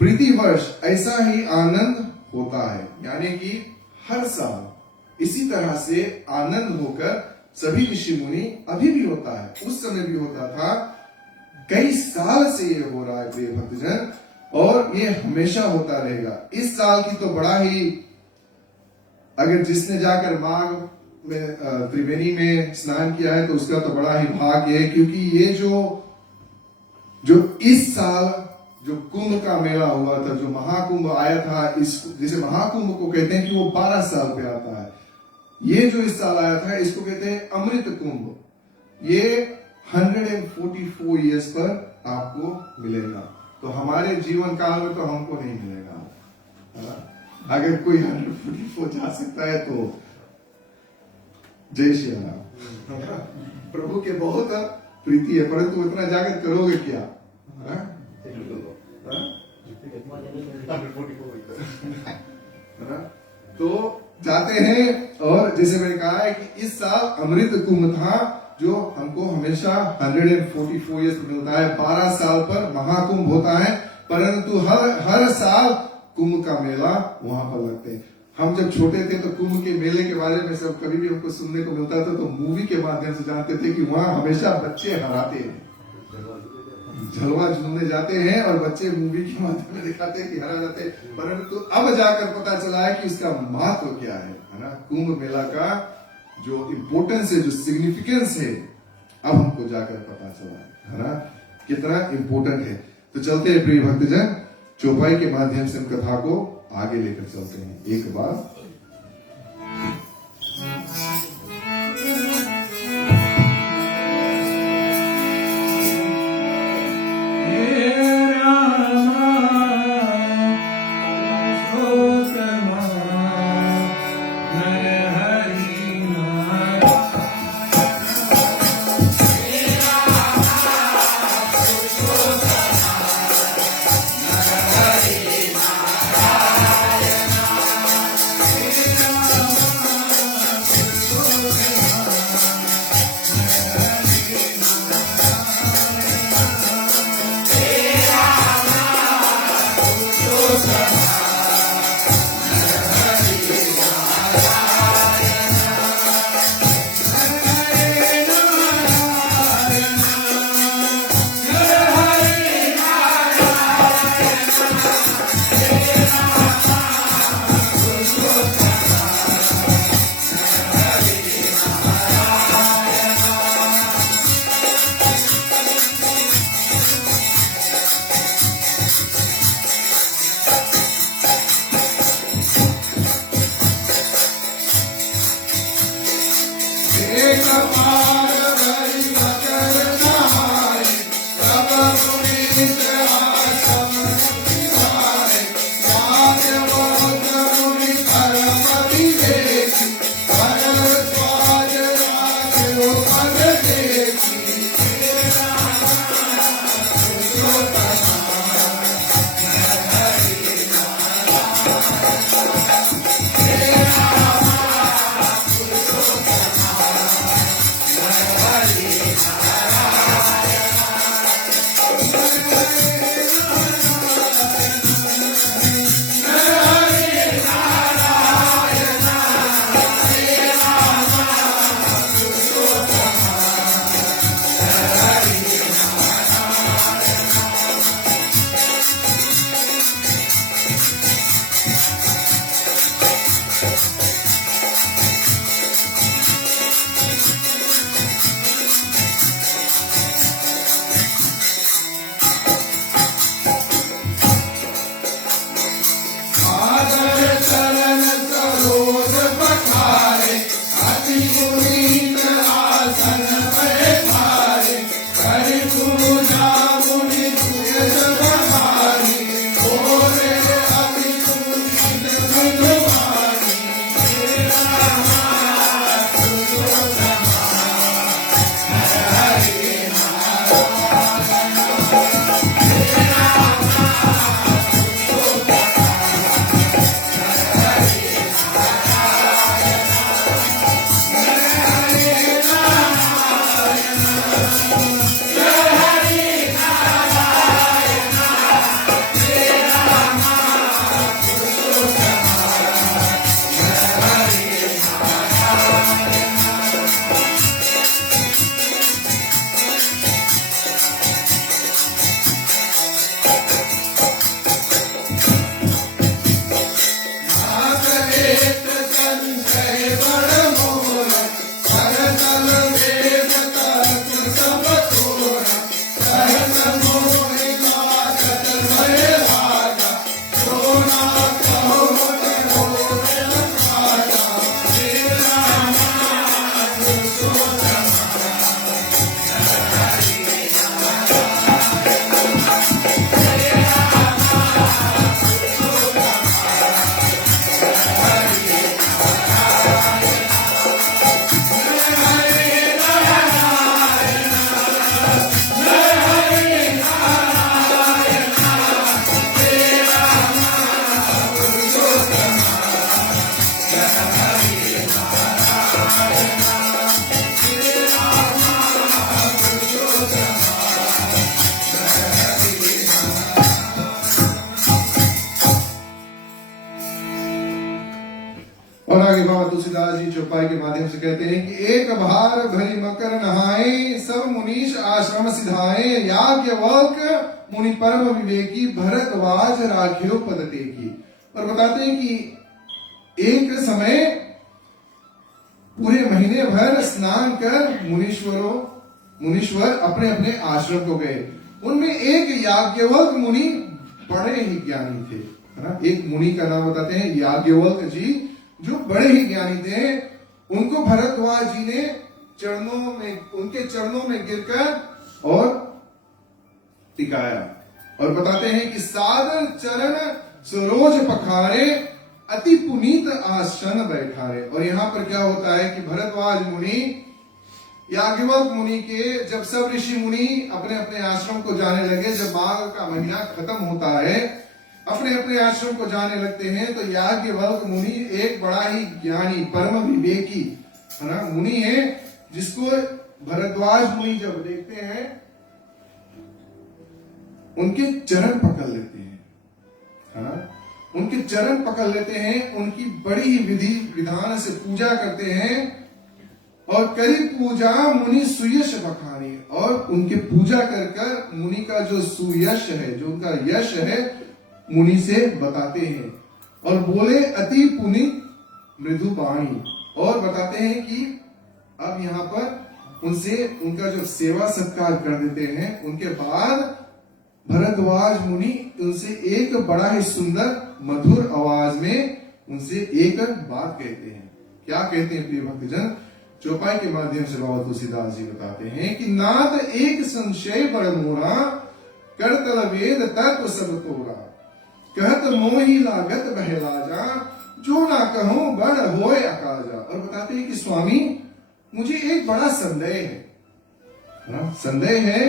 प्रीति वर्ष ऐसा ही आनंद होता है, यानी कि हर साल इसी तरह से आनंद होकर सभी ऋषि मुनि अभी भी होता है, उस समय भी होता था, कई साल से ये हो रहा है प्रिय भक्तजन, और ये हमेशा होता रहेगा। इस साल की तो बड़ा ही, अगर जिसने जाकर माघ में त्रिवेणी में स्नान किया है तो उसका तो बड़ा ही भाग्य है, क्योंकि ये जो इस साल जो कुंभ का मेला हुआ था, जो महाकुंभ आया था, इस जिसे महाकुंभ को कहते हैं कि वो 12 साल पे आता है, ये जो इस साल आया था इसको कहते हैं अमृत कुंभ। ये 144 इयर्स पर आपको मिलेगा, तो हमारे जीवन काल में तो हमको नहीं मिलेगा। अगर कोई 144 जा सकता है तो जय श्री राम। प्रभु के बहुत प्रीति है, परंतु उतना जाकर करोगे क्या? तो जाते हैं, और जैसे मैंने कहा है कि इस साल अमृत कुंभ था, जो हमको हमेशा 144 इयर्स मिलता है, 12 साल पर महाकुंभ होता है, परंतु हर साल कुंभ का मेला वहां पर लगते हैं। हम जब छोटे थे तो कुंभ के मेले के बारे में सब कभी भी हमको सुनने को मिलता था, तो मूवी के माध्यम से जानते थे कि वहां हमेशा बच्चे हराते हैं, झलवा झूमने जाते हैं और बच्चे मूवी के माध्यम में दिखाते हैं कि हरा जाते हैं, परंतु अब जाकर पता चला है कि उसका महत्व क्या है ना। कुंभ मेला का जो इम्पोर्टेंस है, जो सिग्निफिकेंस है, अब हमको जाकर पता चला है ना, कितना इम्पोर्टेंट है। तो चलते हैं प्रिय भक्तजन, चौपाई के माध्यम से हम कथा को आगे लेकर चलते हैं। एक बार और आगे बाबा तुलसीदास जी चौपाई के माध्यम से कहते हैं कि एक भार भरी मकर नहाए, सब मुनीश आश्रम सिधाए, याज्ञवल्क मुनि परम विवेकी, भरद्वाज राख्यो पद टेकी। और बताते हैं कि एक समय पूरे महीने भर स्नान कर मुनीश्वर अपने अपने आश्रम को गए। उनमें एक याज्ञवल्क मुनि बड़े ही ज्ञानी थे, है ना। एक मुनि का नाम बताते हैं याज्ञवल्क जी, जो बड़े ही ज्ञानी थे। उनको भरद्वाज जी ने उनके चरणों में गिरकर और टिकाया। और बताते हैं कि सादर चरण सरोज पखारे, अति पुनीत आसन बैठारे। और यहां पर क्या होता है कि भरद्वाज मुनि याज्ञवल्क मुनि के जब सब ऋषि मुनि अपने अपने आश्रम को जाने लगे, जब माघ का महीना खत्म होता है, अपने अपने आश्रम को जाने लगते हैं, तो याज्ञवल्क मुनि एक बड़ा ही ज्ञानी परम विवेकी, है ना, मुनि है, जिसको भरद्वाज मुनि जब देखते हैं उनके चरण पकड़ लेते हैं, है ना, उनके चरण पकड़ लेते हैं, उनकी बड़ी ही विधि विधान से पूजा करते हैं। और करी पूजा मुनि सुयश बखानी, और उनके पूजा कर कर मुनि का जो सुयश है, जो उनका यश है, मुनि से बताते हैं। और बोले अति पुनीत मृदु बाणी, और बताते हैं कि अब यहाँ पर उनसे उनका जो सेवा सत्कार कर देते हैं। उनके बाद भरद्वाज मुनि उनसे एक बड़ा ही सुंदर मधुर आवाज में उनसे एक बात कहते हैं। क्या कहते हैं प्रिय भक्तजन? चौपाई के माध्यम से बाबा तुलसीदास जी बताते हैं कि नाथ एक संशय बड़ मोरा, करतल वेद तत्व सब तोरा, कहत मोही लागत बहलाजा, जो ना कहूं बड़ होए अकाजा। और बताते हैं कि स्वामी मुझे एक बड़ा संदेह है, संदेह है,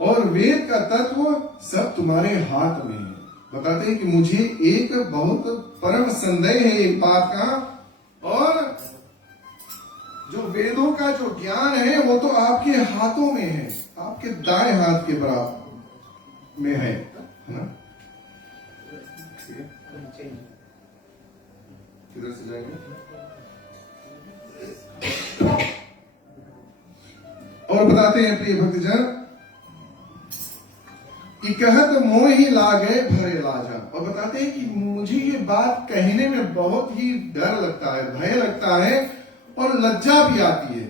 और वेद का तत्व सब तुम्हारे हाथ में है। बताते हैं कि मुझे एक बहुत परम संदेह है एक बात का, और जो वेदों का जो ज्ञान है वो तो आपके हाथों में है, आपके दाएं हाथ के बराबर में है ना। किधर से जाएंगे? और बताते हैं प्रिय भक्तजन कि कहत मोहि लागे भरे लाजा। और बताते हैं कि मुझे ये बात कहने में बहुत ही डर लगता है, भय लगता है, और लज्जा भी आती है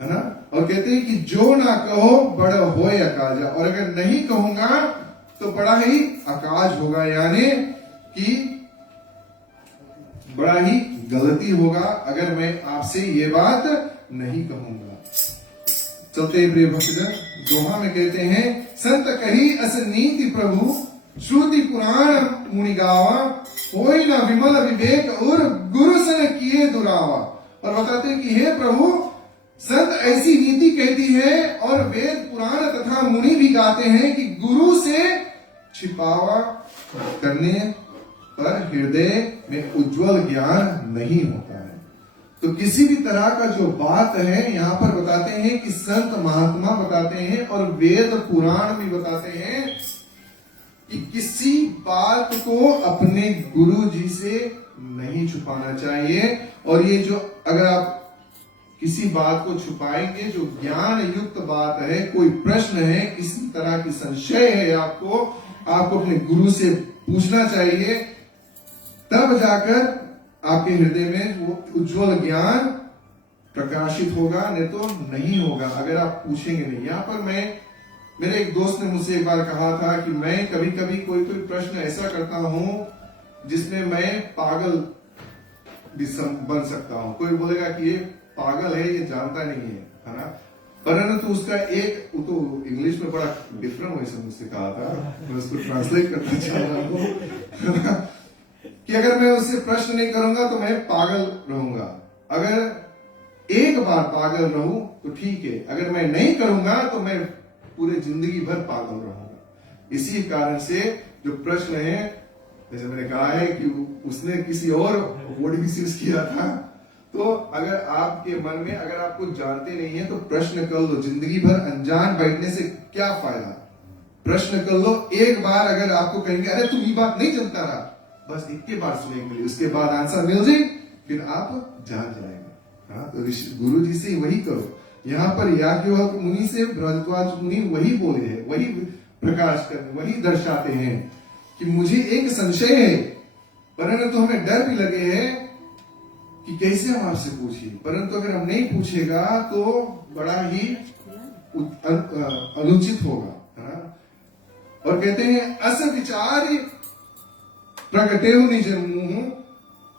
ना। और कहते हैं कि जो ना कहो बड़ा होए अकाजा, और अगर नहीं कहूंगा तो बड़ा ही अकाज होगा, यानी कि बड़ा ही गलती होगा अगर मैं आपसे ये बात नहीं कहूंगा। चलते प्रिय भक्तजन, दोहा में कहते हैं संत कही अस नीति प्रभु, श्रुति पुराण मुनि गावा, होई ना विमल विवेक और गुरु सन किए दुरावा। और बताते हैं कि हे प्रभु, संत ऐसी नीति कहती है और वेद पुराण तथा मुनि भी गाते हैं कि गुरु से छिपावा करने पर हृदय में उज्जवल ज्ञान नहीं होता है। तो किसी भी तरह का जो बात है यहाँ पर बताते हैं कि संत महात्मा बताते हैं और वेद पुराण भी बताते हैं कि किसी बात को अपने गुरु जी से नहीं छुपाना चाहिए। और ये जो अगर आप किसी बात को छुपाएंगे, जो ज्ञान युक्त बात है, कोई प्रश्न है, किसी तरह की संशय है, आपको अपने गुरु से पूछना चाहिए, तब जाकर आपके हृदय में वो उज्जवल ज्ञान प्रकाशित होगा, नहीं तो नहीं होगा अगर आप पूछेंगे नहीं। यहाँ पर मेरे एक दोस्त ने मुझसे एक बार कहा था कि मैं कभी कभी कोई प्रश्न ऐसा करता हूं जिसमें मैं पागल बन सकता हूं। कोई बोलेगा कि ये पागल है, ये जानता नहीं है ना, परंतु उसका एक तो इंग्लिश में बड़ा डिफरेंट वे से मुझसे कहा था, मैं उसको ट्रांसलेट करना चाह रहा हूं कि अगर मैं उससे प्रश्न नहीं करूंगा तो मैं पागल रहूंगा। अगर एक बार पागल रहूं तो ठीक है, अगर मैं नहीं करूंगा तो मैं पूरे जिंदगी भर पागल रहूंगा। इसी कारण से जो प्रश्न है, जैसे मैंने कहा है कि उसने किसी और वर्ड यूज किया था, तो अगर आपके मन में अगर आप कुछ जानते नहीं है तो प्रश्न कर लो। जिंदगी भर अनजान बैठने से क्या फायदा, प्रश्न कर लो। एक बार अगर आपको कहेंगे अरे तुम ये बात नहीं जानता रहा, बस इतनी बार सुनेंगे के लिए, उसके बाद आंसर मिल जाए फिर आप जान जाएंगे। हाँ, तो गुरु जी से वही करो। यहाँ पर याज्ञवल्क्य मुनि से भरद्वाज मुनि वही बोले हैं, वही प्रकाश करते, वही दर्शाते हैं कि मुझे एक संशय है, परंतु हमें डर भी लगे है कि कैसे हम आपसे पूछे, परंतु अगर हम नहीं पूछेगा तो बड़ा ही अनुचित होगा, है ना। और कहते हैं अस विचार प्रगटे निज मुंह,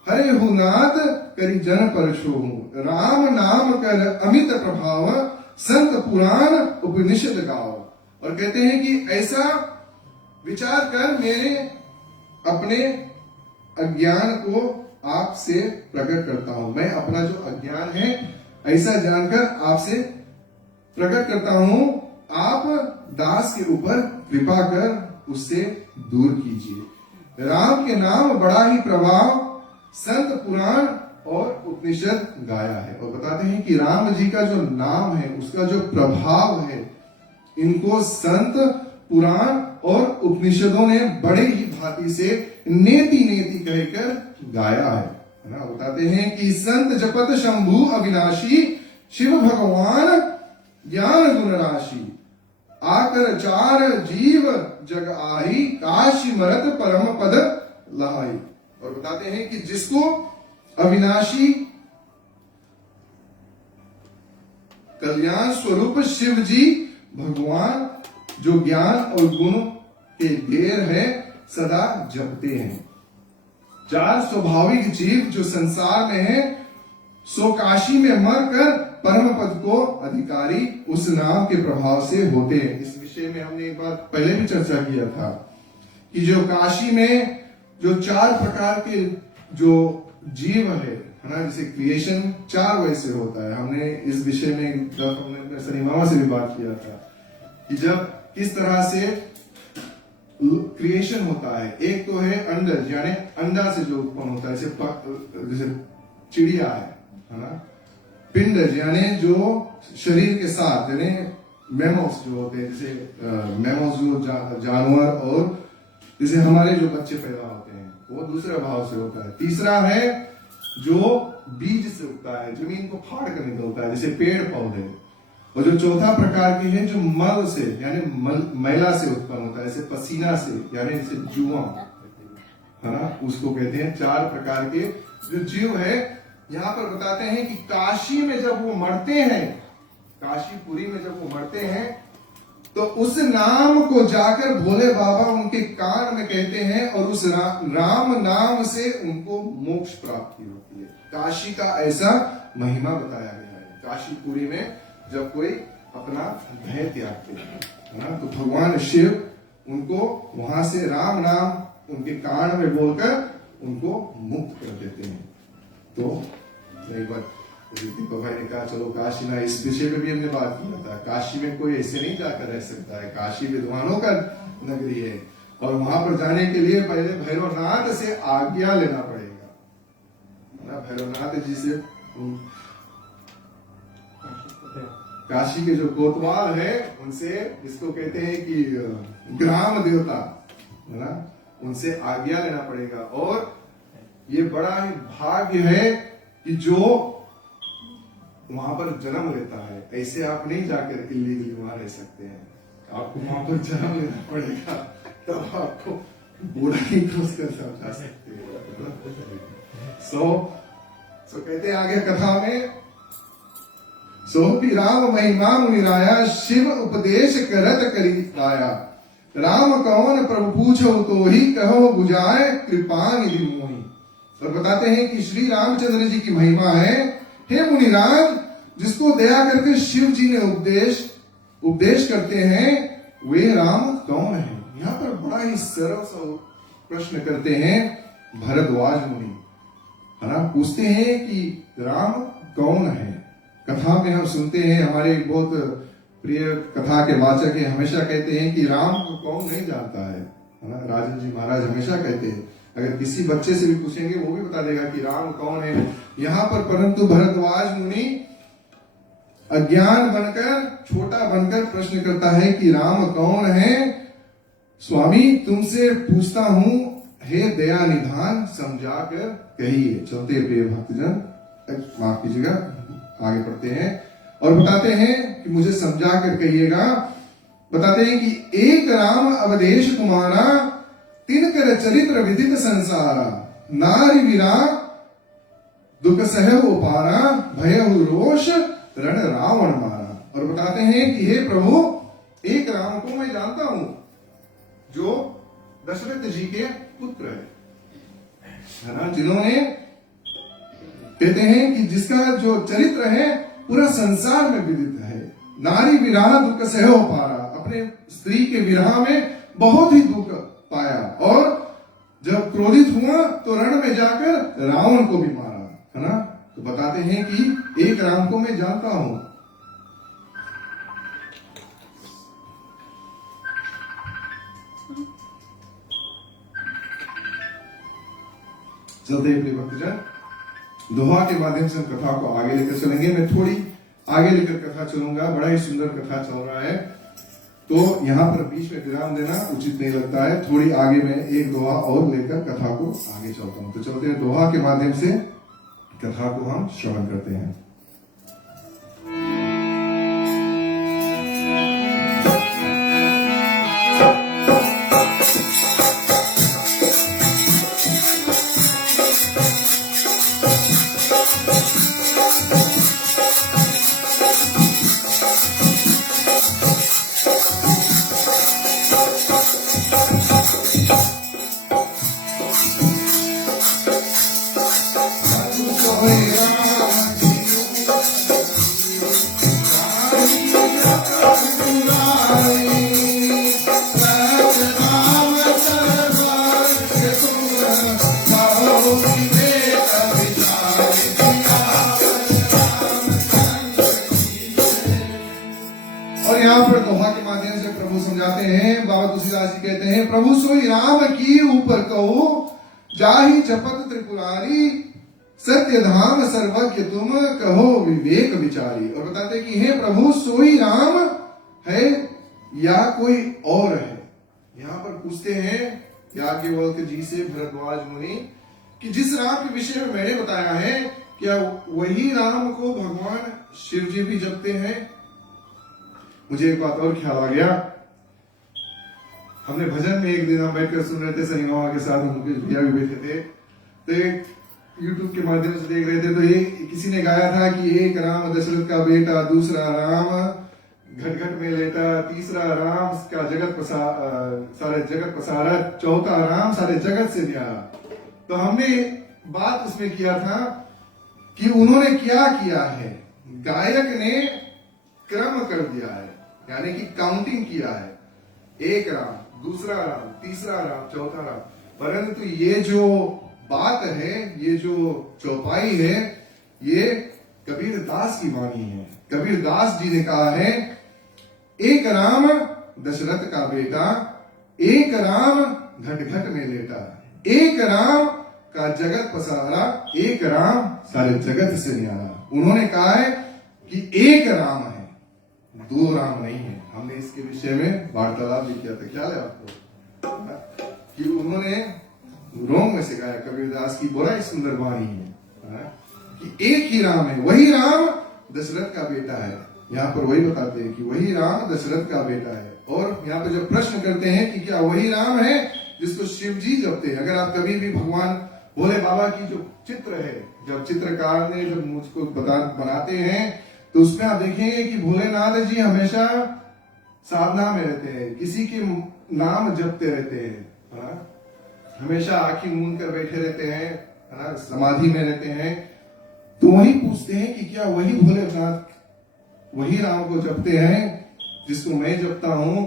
हरे हु नाद करी जन परछो हूं, राम नाम कर अमित प्रभाव, संत पुराण उपनिषद गाओ। और कहते हैं कि ऐसा विचार कर मेरे अपने अज्ञान को आपसे प्रकट करता हूं, मैं अपना जो अज्ञान है ऐसा जानकर आपसे प्रकट करता हूं, आप दास के ऊपर कृपा कर उससे दूर कीजिए। राम के नाम बड़ा ही प्रभाव, संत पुराण और उपनिषद गाया है। और बताते हैं कि राम जी का जो नाम है, उसका जो प्रभाव है, इनको संत पुराण और उपनिषदों ने बड़े ही भांति से नेति नेति कहकर गाया है ना। बताते हैं कि संत जपत शंभु अविनाशी, शिव भगवान ज्ञान गुण राशि, आकर चार जीव जग आही, काशी मरत परम पद लहाई। और बताते हैं कि जिसको अविनाशी कल्याण स्वरूप शिव जी भगवान जो ज्ञान और गुण के ढेर है सदा जपते हैं, चार स्वाभाविक जीव जो संसार में है, सो काशी में मरकर परम पद को अधिकारी उस नाम के प्रभाव से होते हैं। इस विषय में हमने एक बार पहले भी चर्चा किया था कि जो काशी में जो चार प्रकार के जो जीव है ना, जैसे क्रिएशन चार वैसे होता है। हमने इस विषय में जब हमने सनी मामा से भी बात किया था कि जब किस तरह से क्रिएशन होता है। एक तो है अंडज, यानी अंडा से जो उत्पन्न होता है, जैसे चिड़िया है ना। पिंडज यानी जो शरीर के साथ, यानी मैमल्स जो होते हैं, जैसे मैमल्स जो जानवर, और जैसे हमारे जो बच्चे पैदा होते हैं वो दूसरे भाव से होता है। तीसरा है जो बीज से उगता है, जमीन को फाड़ कर निकलता है, जैसे पेड़ पौधे। और जो चौथा प्रकार की है जो मल से यानी मैला से उत्पन्न होता है, जैसे पसीना से, यानी जैसे जुआ है ना, उसको कहते हैं। चार प्रकार के जो जीव है। यहाँ पर बताते हैं कि काशी में जब वो मरते हैं, काशीपुरी में जब वो मरते हैं, तो उस नाम को जाकर भोले बाबा उनके कान में कहते हैं, और उस राम नाम से उनको मोक्ष प्राप्ति होती है। काशी का ऐसा महिमा बताया गया है। काशीपुरी में जब कोई अपना भय त्यागते हैं ना, तो भगवान शिव उनको वहां से राम नाम उनके कान में बोलकर उनको मुक्त कर देते हैं। तो एक बार दीपक भाई ने कहा चलो काशी ना, इस विषय में भी हमने बात किया था। काशी में कोई ऐसे नहीं जाकर रह सकता है, काशी विद्वानों का नगरी है, और वहां पर जाने के लिए पहले भैरवनाथ से आज्ञा लेना पड़ेगा ना। भैरवनाथ जी से, काशी के जो कोतवाल है उनसे, जिसको कहते हैं कि ग्राम देवता है ना, उनसे आज्ञा लेना पड़ेगा। और ये बड़ा ही भाग्य है कि जो वहां पर जन्म लेता है। ऐसे आप नहीं जाकर इल्लीगली वहां रह सकते हैं, आपको वहां पर जन्म लेना पड़ेगा, तब आपको बुराई को समझा सकते हैं। सो कहते हैं आगे कथा में, सो भी राम महिमा मुनिराया, शिव उपदेश करत करी आया, राम कौन प्रभु पूछो तो ही कहो बुझाए, कृपा निधि मोहि। और बताते हैं कि श्री रामचंद्र जी की महिमा है, हे मुनिराज, जिसको दया करके शिव जी ने उपदेश करते हैं, वे राम कौन है। यहाँ पर बड़ा ही सरल सा प्रश्न करते हैं भरद्वाज मुनि, है ना। पूछते हैं कि राम कौन है। कथा में हम सुनते हैं, हमारे बहुत प्रिय कथा के वाचक है, हमेशा कहते हैं कि राम को कौन नहीं जानता है ना। राजन जी महाराज हमेशा कहते हैं, अगर किसी बच्चे से भी पूछेंगे वो भी बता देगा कि राम कौन है। यहाँ पर परंतु भरद्वाज मुनि अज्ञान बनकर, छोटा बनकर प्रश्न करता है कि राम कौन है। स्वामी तुमसे पूछता हूं, हे दया निधान समझा कर कहिए। चलते प्रिय भक्तजन, माफ कीजिएगा, आगे पढ़ते हैं और बताते हैं कि मुझे समझा कर कहिएगा। बताते हैं कि एक राम अवदेश तुम्हारा, तिनकर चरित्र विदित संसारा, नारी वीरा दुख सह पारा, भयहु रोष रण रावण मारा। और बताते हैं कि हे प्रभु, एक राम को मैं जानता हूं जो दशरथ जी के पुत्र है ना, जिन्होंने कहते हैं कि जिसका जो चरित्र है पूरा संसार में विदित है। नारी विरह दुख सह पारा, अपने स्त्री के विरह में बहुत ही दुख पाया और जब क्रोधित हुआ तो रण में जाकर रावण को भी मारा, है ना। तो बताते हैं कि एक राम को मैं जानता हूं। चलते हैं भक्तजन, दोहा के माध्यम से हम कथा को आगे लेकर चलेंगे। मैं थोड़ी आगे लेकर कथा चलूंगा, बड़ा ही सुंदर कथा चल रहा है, तो यहाँ पर बीच में विराम देना उचित नहीं लगता है। थोड़ी आगे में एक दोहा और लेकर कथा को आगे चलता हूं। तो चलते हैं, दोहा के माध्यम से कथा को हम श्रवण करते हैं। यहाँ पर दोहा के माध्यम से प्रभु समझाते हैं, बाबा तुलसीदास जी कहते हैं, प्रभु सोई राम की ऊपर कहो, जाहि जपत त्रिपुरारी, सत्य धाम सर्वज्ञ तुम कहो विवेक विचारी। और बताते कि हे प्रभु, सोई राम है या कोई और है। यहाँ पर पूछते हैं याज्ञवल्क्य जी से भरद्वाज मुनि कि जिस राम के विषय में मैंने बताया है, क्या वही राम को भगवान शिव जी भी जपते हैं? मुझे एक बात और ख्याल आ गया। हमने भजन में एक दिन हम बैठकर सुन रहे थे, सरिंगावा के साथ मुकेश भैया भी बैठे थे, तो एक यूट्यूब के माध्यम से देख रहे थे, तो ये किसी ने गाया था कि एक राम दशरथ का बेटा, दूसरा राम घट घट में लेटा, तीसरा राम का सारे जगत पसारा, चौथा राम सारे जगत से न्यारा। तो हमने बात उसमें किया था कि उन्होंने क्या किया है, गायक ने क्रम कर दिया है, यानी कि काउंटिंग किया है, एक राम, दूसरा राम, तीसरा राम, चौथा राम। परंतु ये जो बात है, ये जो चौपाई है, ये कबीर दास की वाणी है। कबीर दास जी ने कहा है, एक राम दशरथ का बेटा, एक राम घट घट में लेटा, एक राम का जगत पसारा, एक राम सारे जगत से न्यारा। उन्होंने कहा है कि एक राम है, दो राम नहीं है। हमने इसके विषय में वार्तालाप भी किया था, ख्याल है आपको कि उन्होंने रोम में सिखाया, कबीरदास की बड़ा ही सुंदर वाणी है कि एक ही राम है, वही राम दशरथ का बेटा है। यहाँ पर वही बताते हैं कि वही राम दशरथ का बेटा है। और यहाँ पर जब प्रश्न करते हैं कि क्या वही राम है जिसको शिव जी जपते हैं, अगर आप कभी भी भगवान भोले बाबा की जो चित्र है, जब चित्रकार ने जब मुझको बनाते हैं, तो उसमें आप देखेंगे कि भोलेनाथ जी हमेशा साधना में रहते हैं, किसी के नाम जपते रहते हैं, हमेशा आंखें मूंद कर बैठे रहते हैं, है ना, समाधि में रहते हैं। तो वही पूछते हैं कि क्या वही भोलेनाथ, वही राम को जपते हैं जिसको मैं जपता हूं?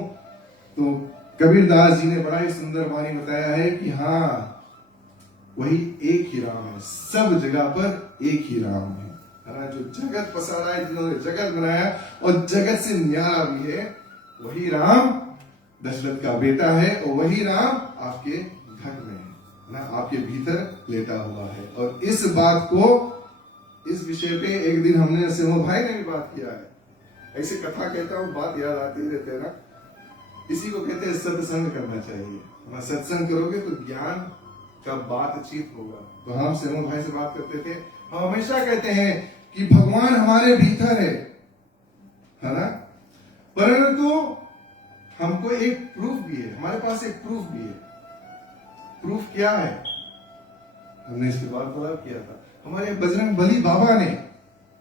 तो कबीरदास जी ने बड़ा ही सुंदर वाणी बताया है कि हाँ, वही एक ही राम है, सब जगह पर एक ही राम है ना, जो जगत पसारा है, जिन्होंने जगत बनाया और जगत से न्यारा भी है, वही राम दशरथ का बेटा है और वही राम आपके घर में है ना, आपके भीतर लेटा हुआ है। और इस बात को, इस विषय पे एक दिन हमने सिंह भाई ने भी बात किया है। ऐसे कथा कहता हूँ, बात याद आती रहते है ना। इसी को कहते हैं सत्संग करना चाहिए। सत्संग करोगे तो ज्ञान कब बातचीत होगा। तो हम सिमोन भाई से बात करते थे, हम हमेशा कहते हैं कि भगवान हमारे भीतर है ना, परंतु हमको एक प्रूफ भी है, हमारे पास एक प्रूफ भी है। प्रूफ क्या है? हमने इसके बाद तलब किया था, हमारे बजरंग बली बाबा ने,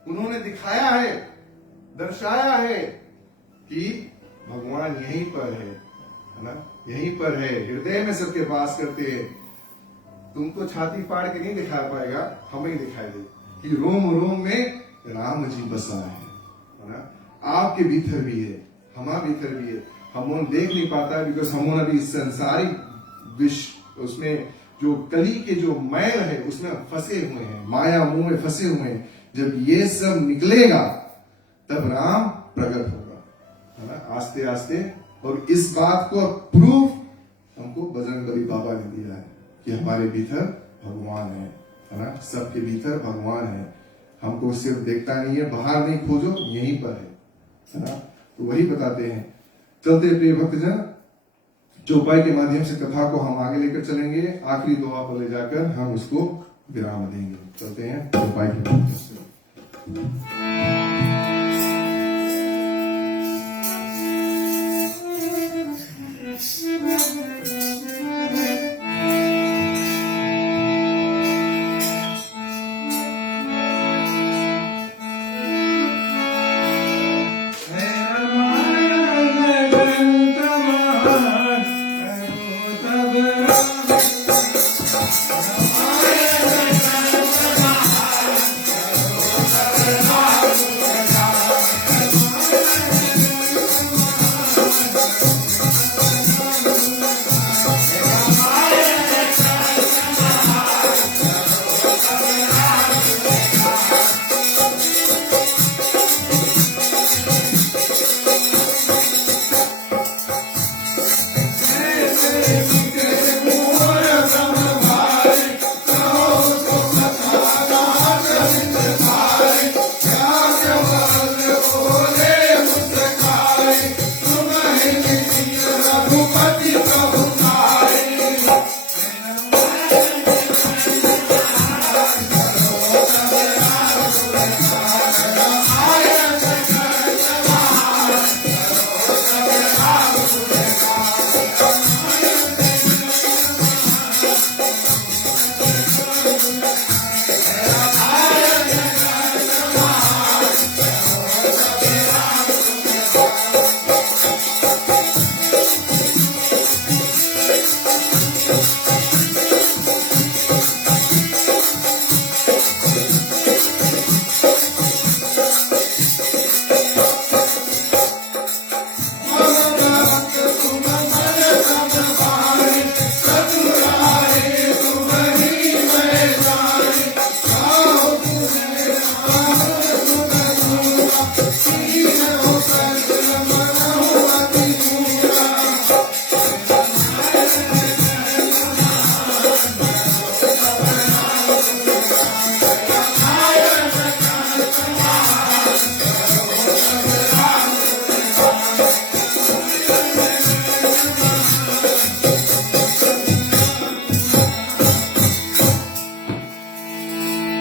उन्होंने दिखाया है, दर्शाया है कि भगवान यहीं पर है ना, यहीं पर है, हृदय में सबके वास करते हैं। तुमको छाती फाड़ के नहीं दिखा पाएगा, हमें दिखाई दे कि रोम रोम में राम जी बसा है ना। आपके भीतर भी है, हमारे भीतर भी है। हम देख नहीं पाता है, बिकॉज हम अभी संसारिक विश्व, उसमें जो कली के जो मैल है उसमें फंसे हुए हैं, माया मुंह में फंसे हुए हैं। जब ये सब निकलेगा तब राम प्रकट होगा, है ना, आस्ते आस्ते। और इस बात को प्रूफ हमको बजरंगबली बाबा ने दिया है कि हमारे भीतर भगवान है ना, सबके भीतर भगवान है। हमको सिर्फ देखता नहीं है, बाहर नहीं खोजो, यहीं पर है ना। तो वही बताते हैं। चलते प्रिय भक्तजन, चौपाई के माध्यम से कथा को हम आगे लेकर चलेंगे, आखिरी दुआ पर ले जाकर हम उसको विराम देंगे। चलते हैं चौपाई के माध्यम से।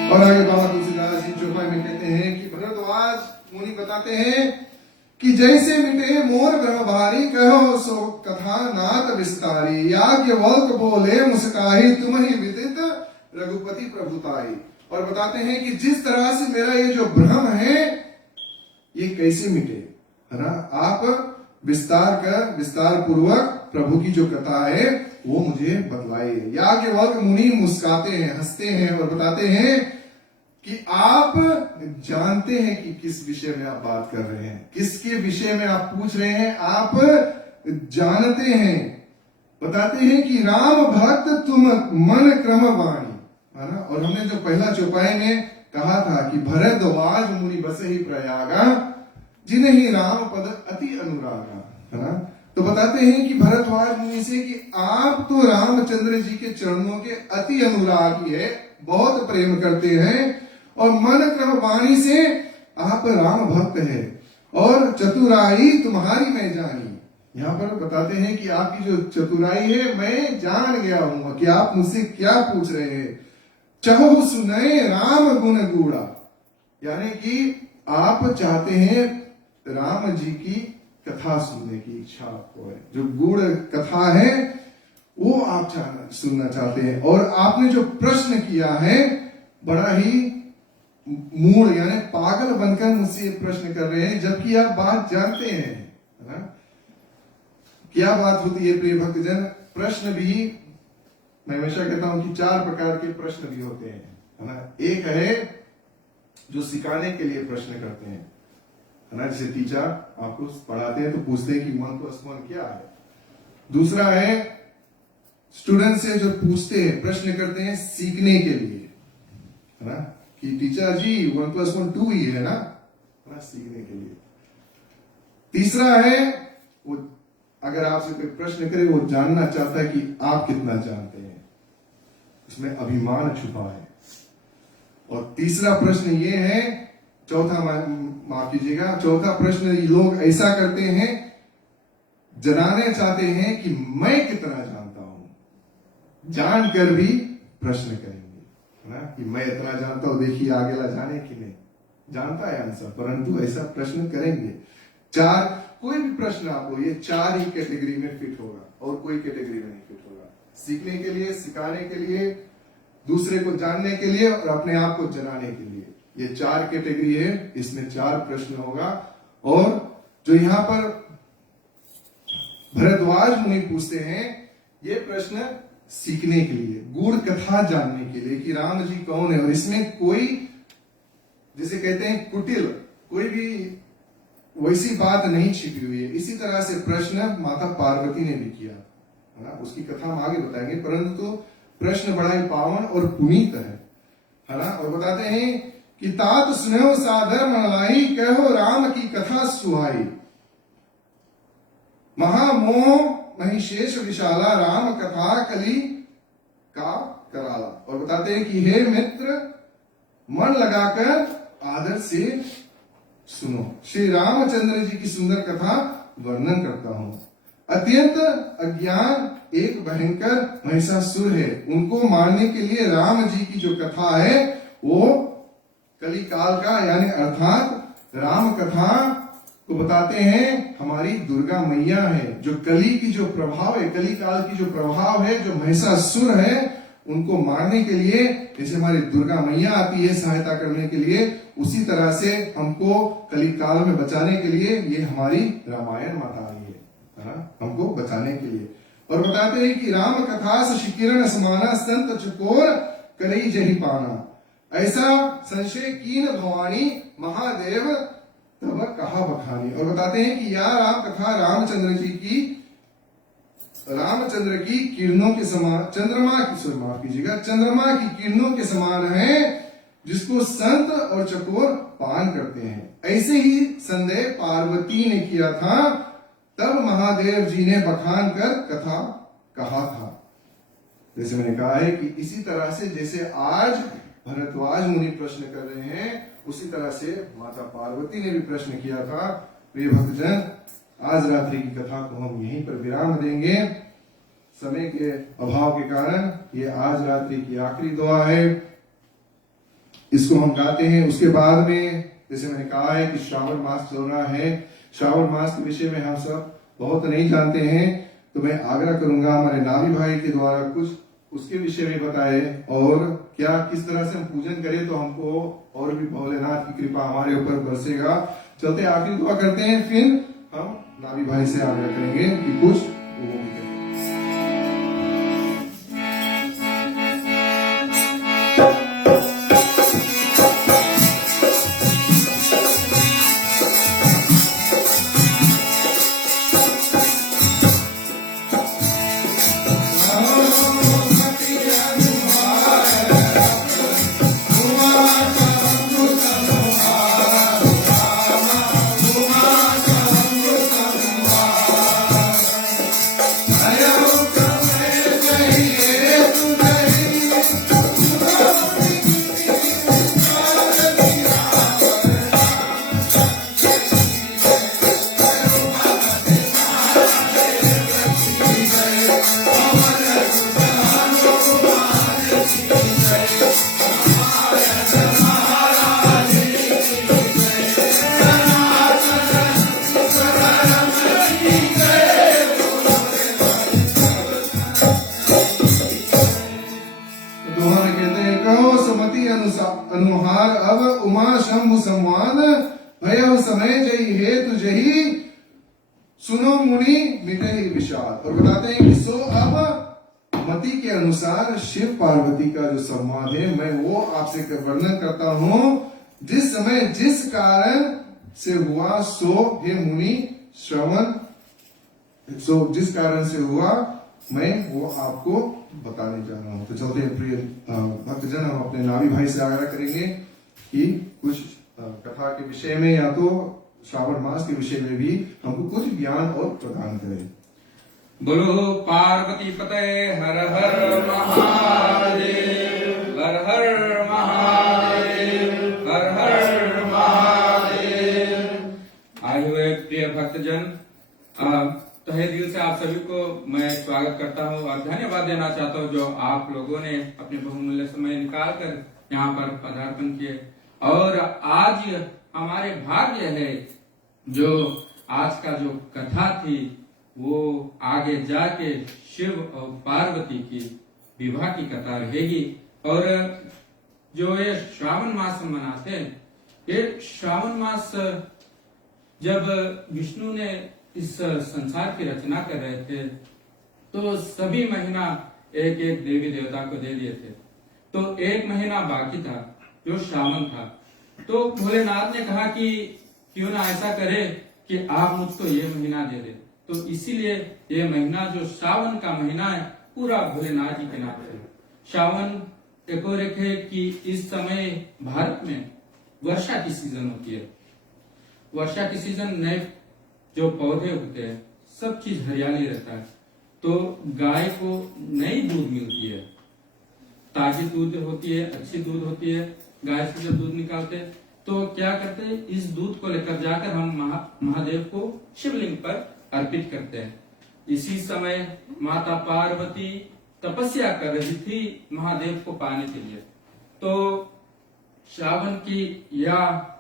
और आगे बाबा तुलसीदास जी चौपाई में कहते हैं कि भरद्वाज मुनि बताते हैं कि जैसे मिटे मोर ब्रह्मभारी, कहो सो कथा नाथ विस्तारी। याज्ञवल्क्य बोले मुस्काही, तुम ही विदित रघुपति प्रभुताई। और बताते हैं कि जिस तरह से मेरा ये जो भ्रम है ये कैसे मिटे, है ना, आप विस्तार पूर्वक प्रभु की जो कथा है वो मुझे बतलाइए। याज्ञवल्क्य मुनि मुस्काते हैं, हंसते हैं और बताते हैं कि आप जानते हैं कि किस विषय में आप बात कर रहे हैं, किसके विषय में आप पूछ रहे हैं, आप जानते हैं। बताते हैं कि राम भक्त तुम मन क्रम वाणी, है ना। और हमने जो पहला चौपाई में कहा था कि भरद्वाज मुनि बसे ही प्रयागा, जिन्हें राम पद अति अनुरागा, है ना। तो बताते हैं कि भरद्वाज मुनि से कि आप तो रामचंद्र जी के चरणों के अति अनुरागी है, बहुत प्रेम करते हैं, और मन क्रम वाणी से आप राम भक्त है, और चतुराई तुम्हारी मैं जानी, यहाँ पर बताते हैं कि आपकी जो चतुराई है मैं जान गया हूं कि आप मुझसे क्या पूछ रहे हैं। चहो सुनए राम गुण गूढ़ा, यानी कि आप चाहते हैं राम जी की कथा सुनने की इच्छा आपको है, जो गूढ़ कथा है वो आप सुनना चाहते हैं। और आपने जो प्रश्न किया है बड़ा ही मूढ़ यानी पागल बनकर मुझसे प्रश्न कर रहे हैं, जबकि आप बात जानते हैं, है ना। क्या बात होती है प्रिय भक्तजन, प्रश्न भी मैं हमेशा कहता हूं कि 4 प्रकार के प्रश्न भी होते हैं, है ना। एक है जो सिखाने के लिए प्रश्न करते हैं, है ना, जैसे टीचर आपको पढ़ाते हैं तो पूछते हैं कि 1+1 क्या है। दूसरा है स्टूडेंट से जो पूछते हैं प्रश्न करते हैं सीखने के लिए, है ना, कि टीचर जी 1+1 2 ही है ना, सीखने के लिए। तीसरा है वो अगर आपसे कोई प्रश्न करे वो जानना चाहता है कि आप कितना जानते हैं, इसमें अभिमान छुपा है। और तीसरा प्रश्न ये है, माफ कीजिएगा, चौथा प्रश्न लोग ऐसा करते हैं, जनाने चाहते हैं कि मैं कितना जानता हूं, जानकर भी प्रश्न करेंगे, है ना, कि मैं इतना जानता हूं, देखिए आगे ला जाने कि नहीं जानता है आंसर, परंतु ऐसा प्रश्न करेंगे। कोई भी प्रश्न आपको ये 4 ही कैटेगरी में फिट होगा और कोई कैटेगरी में नहीं फिट होगा। सीखने के लिए, सिखाने के लिए, दूसरे को जानने के लिए और अपने आप को जनाने के लिए, ये 4 कैटेगरी है, इसमें 4 प्रश्न होगा। और जो यहाँ पर भरद्वाज मुनि पूछते हैं ये प्रश्न सीखने के लिए, गूढ़ कथा जानने के लिए कि राम जी कौन है। और इसमें कोई जिसे कहते हैं कुटिल, कोई भी वैसी बात नहीं छिपी हुई है। इसी तरह से प्रश्न माता पार्वती ने भी किया, है ना, उसकी कथा हम आगे बताएंगे, परंतु प्रश्न बड़ा ही पावन और पुनीत है ना। और बताते हैं कि तात सुनो सादर मनलाई, कहो राम की कथा सुहाई, महामोह महिषेष विशाला, राम कथा कली का कराला। और बताते हैं कि हे मित्र मन लगाकर आदर से सुनो, श्री रामचंद्र जी की सुंदर कथा वर्णन करता हूं। अत्यंत अज्ञान एक भयंकर महिषासुर है, उनको मारने के लिए राम जी की जो कथा है वो कली काल का यानी अर्थात राम कथा को बताते हैं हमारी दुर्गा मैया है, जो कली की जो प्रभाव है, कली काल की जो प्रभाव है, जो महिषासुर है, उनको मारने के लिए जैसे हमारी दुर्गा मैया आती है सहायता करने के लिए, उसी तरह से हमको कली काल में बचाने के लिए ये हमारी रामायण माता आई है ना, हमको बचाने के लिए। और बताते हैं कि राम कथा शशिकिरण समाना, संत चकोर करई जही पाना, ऐसा संशय कीन भवानी, महादेव तब कहा बखानी। और बताते हैं कि यह राम कथा रामचंद्र की किरणों के समान, चंद्रमा की किरणों के समान है, जिसको संत और चकोर पान करते हैं। ऐसे ही संदेह पार्वती ने किया था, तब महादेव जी ने बखान कर कथा कहा था। जैसे मैंने कहा है कि इसी तरह से जैसे आज भरद्वाज मुनि प्रश्न कर रहे हैं, उसी तरह से माता पार्वती ने भी प्रश्न किया था। प्रिय भक्तजन, आज रात्रि की कथा को हम यहीं पर विराम देंगे, समय के अभाव के कारण। ये आज रात्रि की आखिरी दुआ है, इसको हम गाते हैं। उसके बाद में जैसे मैंने कहा है कि श्रावण मास चल रहा है, श्रावण मास के विषय में हम सब बहुत नहीं जानते हैं, तो मैं आग्रह करूंगा हमारे नावी भाई के द्वारा कुछ उसके विषय में बताए, और क्या किस तरह से हम पूजन करें तो हमको और भी भोलेनाथ की कृपा हमारे ऊपर बरसेगा। चलते आखिरी दुआ करते हैं, फिर हम नावी भाई से आग्रह करेंगे कि कुछ वो भी करें। अनुसार अनुहार अब उमा शंभु संवाद भय समय जय हेतु जही सुनो मुनि मिटे ही विषाद। और बताते हैं कि सो अब मति के अनुसार शिव पार्वती का जो संवाद है मैं वो आपसे वर्णन करता हूं। जिस समय जिस कारण से हुआ सो हे मुनि श्रवण, सो जिस कारण से हुआ मैं वो आपको बताने जा रहा हूं। तो चलते हैं प्रिय भक्तजन, हम अपने नावी भाई से आग्रह करेंगे कि कुछ कथा के विषय में या तो श्रावण मास के विषय में भी हमको कुछ ज्ञान और प्रदान करें। बोलो पार्वती पते हर हर महादेव, हर हर महादेव, हर हर महादेव। आए हुए प्रिय भक्तजन, तहे दिल से आप सभी को मैं स्वागत करता हूँ और धन्यवाद देना चाहता हूँ जो आप लोगों ने अपने बहुमूल्य समय निकाल कर यहाँ पर पदार्पण किए। और आज हमारे भाग्य है जो आज का जो कथा थी वो आगे जाके शिव और पार्वती की विवाह की कथा रहेगी। और जो ये श्रावण मास हम मनाते हैं, ये श्रावण मास जब विष्णु ने इस संसार की रचना कर रहे थे तो सभी महीना एक एक देवी देवता को दे दिए थे। तो एक महीना बाकी था जो श्रावण था। तो भोलेनाथ ने कहा कि क्यों ना ऐसा करे कि आप मुझको ये महीना दे दे। तो इसीलिए ये महीना जो श्रावण का महीना है पूरा भोलेनाथ जी के नाम है। श्रावण एक और एक है कि इस समय भारत में वर्षा की सीजन होती है। वर्षा की सीजन, नए जो पौधे उगते हैं, सब चीज हरियाली रहता है। तो गाय को नई दूध मिलती है, ताजी दूध होती है, अच्छी दूध होती है। गाय से जब दूध निकालते हैं तो क्या करते हैं, इस दूध को लेकर जाकर हम महादेव को शिवलिंग पर अर्पित करते हैं। इसी समय माता पार्वती तपस्या कर रही थी महादेव को पाने के लिए। तो श्रावण की या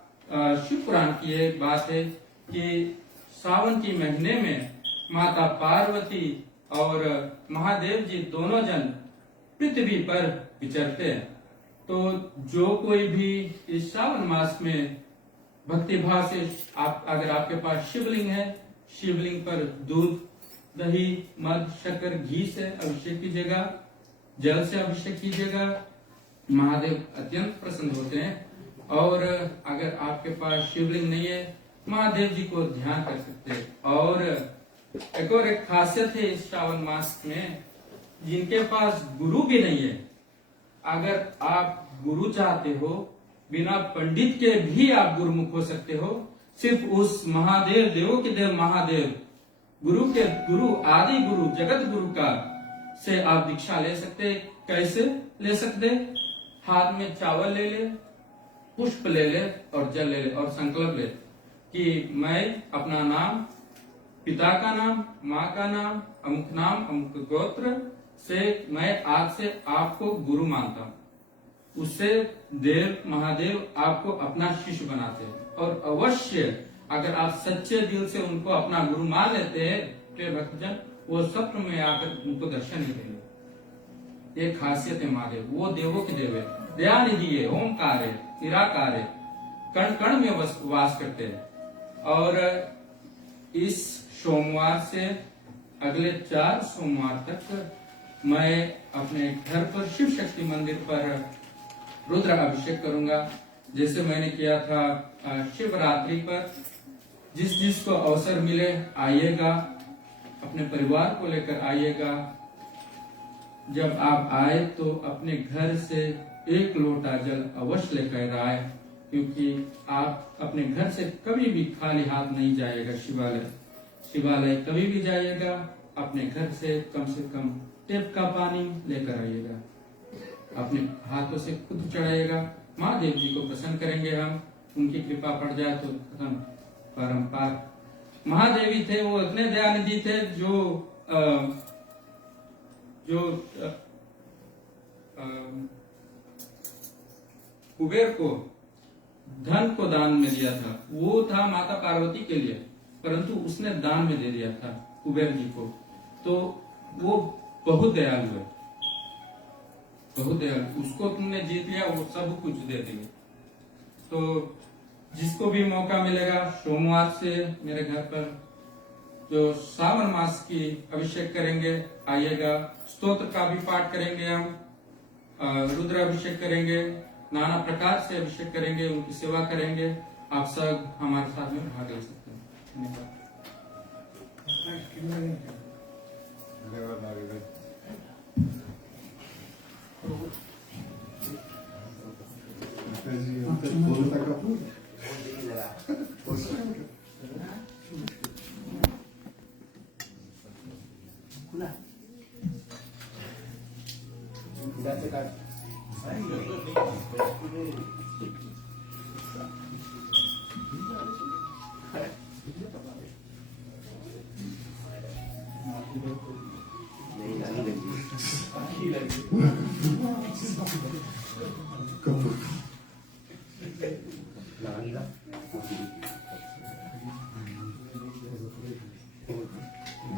शिव पुराण की एक बात है कि सावन के महीने में माता पार्वती और महादेव जी दोनों जन पृथ्वी पर विचरते हैं। तो जो कोई भी इस श्रावण मास में भक्ति भाव से अगर आपके पास शिवलिंग है, शिवलिंग पर दूध, दही, मध, शक्कर, घी से अभिषेक कीजिएगा, जल से अभिषेक कीजिएगा। महादेव अत्यंत प्रसन्न होते हैं। और अगर आपके पास शिवलिंग नहीं है, महादेव जी को ध्यान कर सकते हैं। और एक खासियत है इस श्रावण मास में, जिनके पास गुरु भी नहीं है, अगर आप गुरु चाहते हो, बिना पंडित के भी आप गुरुमुख हो सकते हो। सिर्फ उस महादेव, देवों के देव महादेव, गुरु के गुरु, आदि गुरु, जगत गुरु का से आप दीक्षा ले सकते। कैसे ले सकते? हाथ में चावल ले ले, पुष्प ले ले और जल ले ले और संकल्प ले कि मैं अपना नाम, पिता का नाम, माँ का नाम, नाम, अमुक गोत्र से मैं आज से आपको गुरु मानता हूँ। उससे देव महादेव आपको अपना शिष्य बनाते हैं। और अवश्य अगर आप सच्चे दिल से उनको अपना गुरु मान लेते हैं, प्रिय भक्तजन, वो स्वप्न में आकर उनको दर्शन नहीं देंगे। ये खासियत है महादेव, वो देवों के देव है, दयानिधि है, ओमकार है, निराकार है, कण कण में वास करते हैं। और इस सोमवार से अगले 4 सोमवार तक मैं अपने घर पर शिव शक्ति मंदिर पर रुद्र अभिषेक करूंगा, जैसे मैंने किया था शिवरात्रि पर। जिसको अवसर मिले आइएगा, अपने परिवार को लेकर आइएगा। जब आप आए तो अपने घर से 1 लोटा जल अवश्य लेकर आए, क्योंकि आप अपने घर से कभी भी खाली हाथ नहीं जाइएगा। शिवालय कभी भी जाइएगा, अपने घर से कम टेप का पानी लेकर आइएगा, अपने हाथों से खुद चढ़ाइएगा। महादेव जी को प्रसन्न करेंगे हम, उनकी कृपा पड़ जाए तो खत्म परम्पार। महादेवी थे, वो इतने दयानिधि थे जो कुबेर को धन को दान में दिया था। वो था माता पार्वती के लिए, परंतु उसने दान में दे दिया था कुबेर जी को। तो वो बहुत दयालु है। बहुत दयालु, उसको तुमने जीत लिया, वो सब कुछ दे देंगे। तो जिसको भी मौका मिलेगा सोमवार से मेरे घर पर जो श्रावण मास की अभिषेक करेंगे आइएगा। स्तोत्र का भी पाठ करेंगे हम, रुद्र अभिषेक करेंगे, नाना प्रकार से अभिषेक करेंगे, उनकी सेवा करेंगे। आप सब हमारे साथ में भाग ले सकते हैं। धन्यवाद।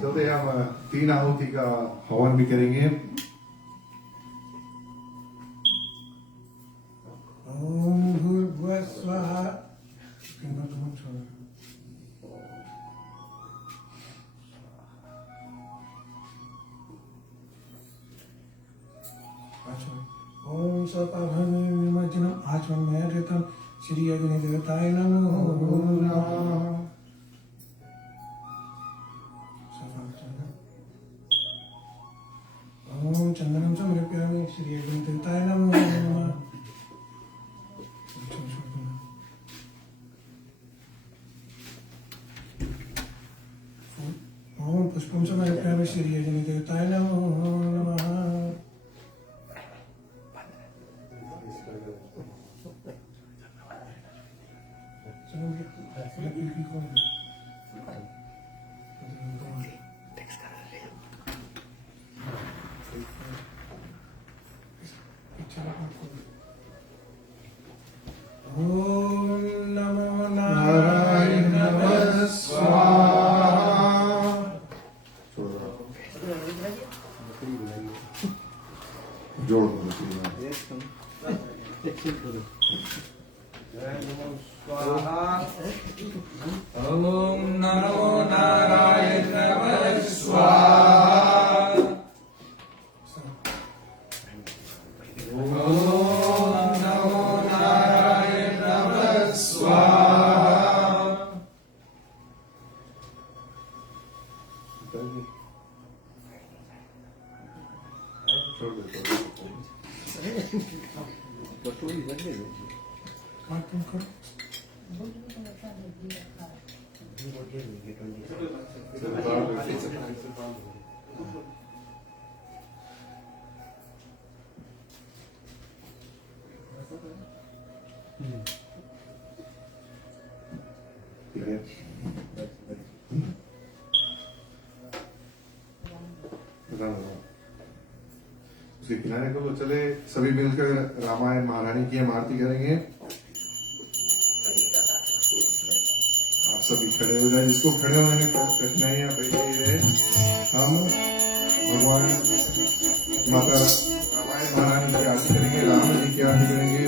चलते हम 3 आहुति का हवन भी करेंगे। ओम भूर्भुवः स्वाहा। ओम सपाभं निमज्जनम् आचमनमयकृतं श्री अग्निदेवताय नमः। ओम चंदनं समर्पयामि श्री अग्निदेवताय नमः। ओम पुष्पं समर्पयामि श्री अग्निदेवताय नमः। ओम नमो नारायणाय स्वाहा। जोड़ दो। ओम नमो नारायणाय स्वाहा। ओम नमो नारायणाय स्वाहा। छोड़ दो। तुम करो। उसके किनारे को तो चले, सभी मिलकर रामायण महारानी की हम आरती करेंगे। आप सभी खड़े हो जाए, जिसको खड़े होने में कठिनाइयां बैठे हम भगवान माता रामायण महारानी की आरती करेंगे, राम जी की आरती करेंगे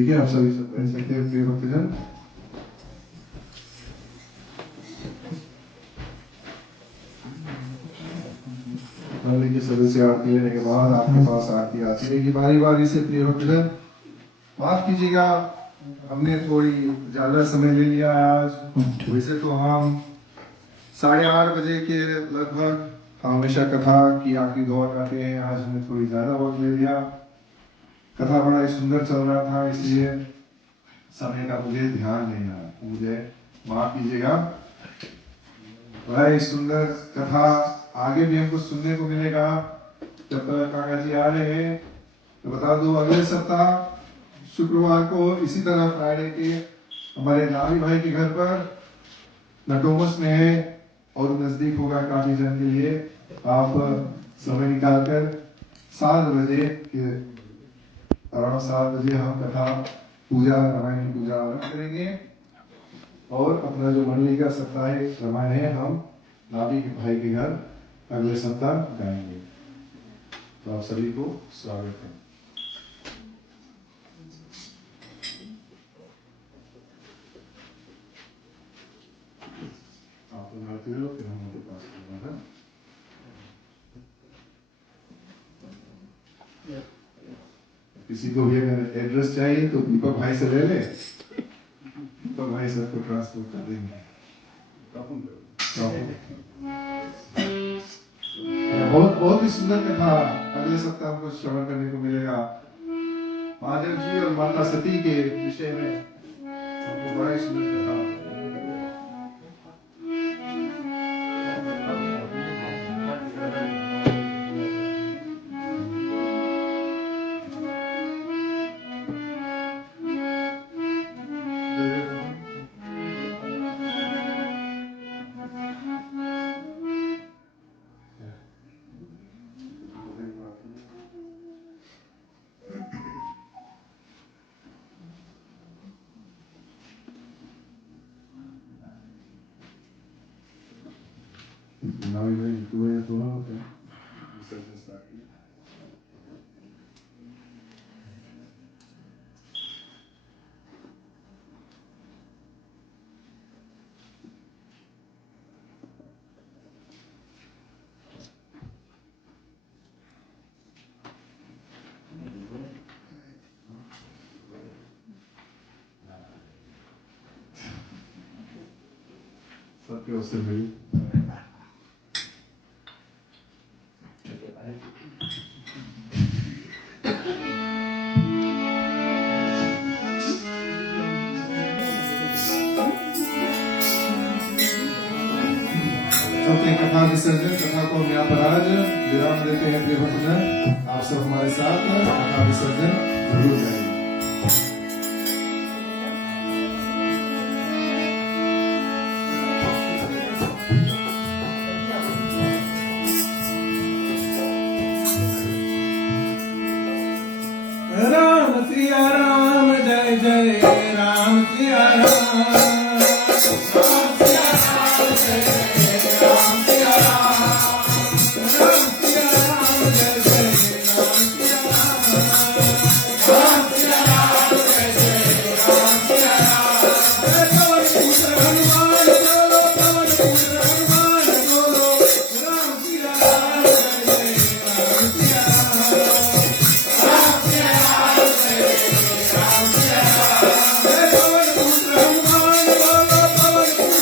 ठीक है, आप सभी सब बैठ सकते हैं प्रिय भक्तजन। मंडली के सदस्य आरती लेने के बाद आपके पास आरती आती रहेगी बारी बारी से प्रिय भक्तजन। माफ कीजिएगा, हमने थोड़ी ज्यादा समय ले लिया है आज। वैसे तो हम 8:30 बजे के लगभग हमेशा कथा की आखिरी दौर करते हैं, आज हमने थोड़ी ज्यादा वक्त ले लिया। कथा बड़ा ही सुंदर चल रहा था, इसलिए समय का मुझे ध्यान नहीं आया, मुझे माफ कीजिएगा। बड़ा ही सुंदर कथा आगे भी हमको सुनने को मिलेगा। जब तक काका जी आ रहे हैं तो बता दो, अगले सप्ताह शुक्रवार को इसी तरह फ्राइडे के हमारे नावी भाई के घर पर नटोमस में है और नजदीक होगा काफी जन के लिए। आप समय निकालकर 7 बजे के अराउंड 7 बजे हम कथा पूजा रामायण की पूजा आरंभ करेंगे और अपना जो मंडली का साप्ताहिक रामायण है हम नावी भाई के घर अगले सप्ताह गाएंगे। तो आप सभी को स्वागत है। आप लोग आते हो फिर हम उनके पास है। किसी को भी अगर एड्रेस चाहिए तो दीपक भाई से ले ले, दीपक भाई सबको ट्रांसफर कर देंगे। बहुत बहुत ही सुंदर कथा अगले सप्ताह हमको श्रवण करने को मिलेगा। महादेव जी और माता सती के विषय में हमको बड़ा ही सुंदर कथा। Now you're ready to wear it all, okay? सबके उससे मिली सबके कथा विसर्जन, कथा को हम यहाँ पर आज विराम देते हैं प्रिय भक्तजन। आप सब हमारे साथ कथा विसर्जन जरूर करेंगे। राम सिया राम, जय जय राम सिया राम, राम सिया राम, जय जय राम सिया राम, राम सिया राम, जय जय राम सिया राम, राम सिया राम, जय जय राम सिया राम। जय पवन पुत्र हनुमान बोलो, पवन पुत्र हनुमान बोलो, राम सिया राम, जय जय राम सिया राम, राम सिया राम, जय जय राम सिया राम। जय पवन पुत्र हनुमान बोलो, पवन पुत्र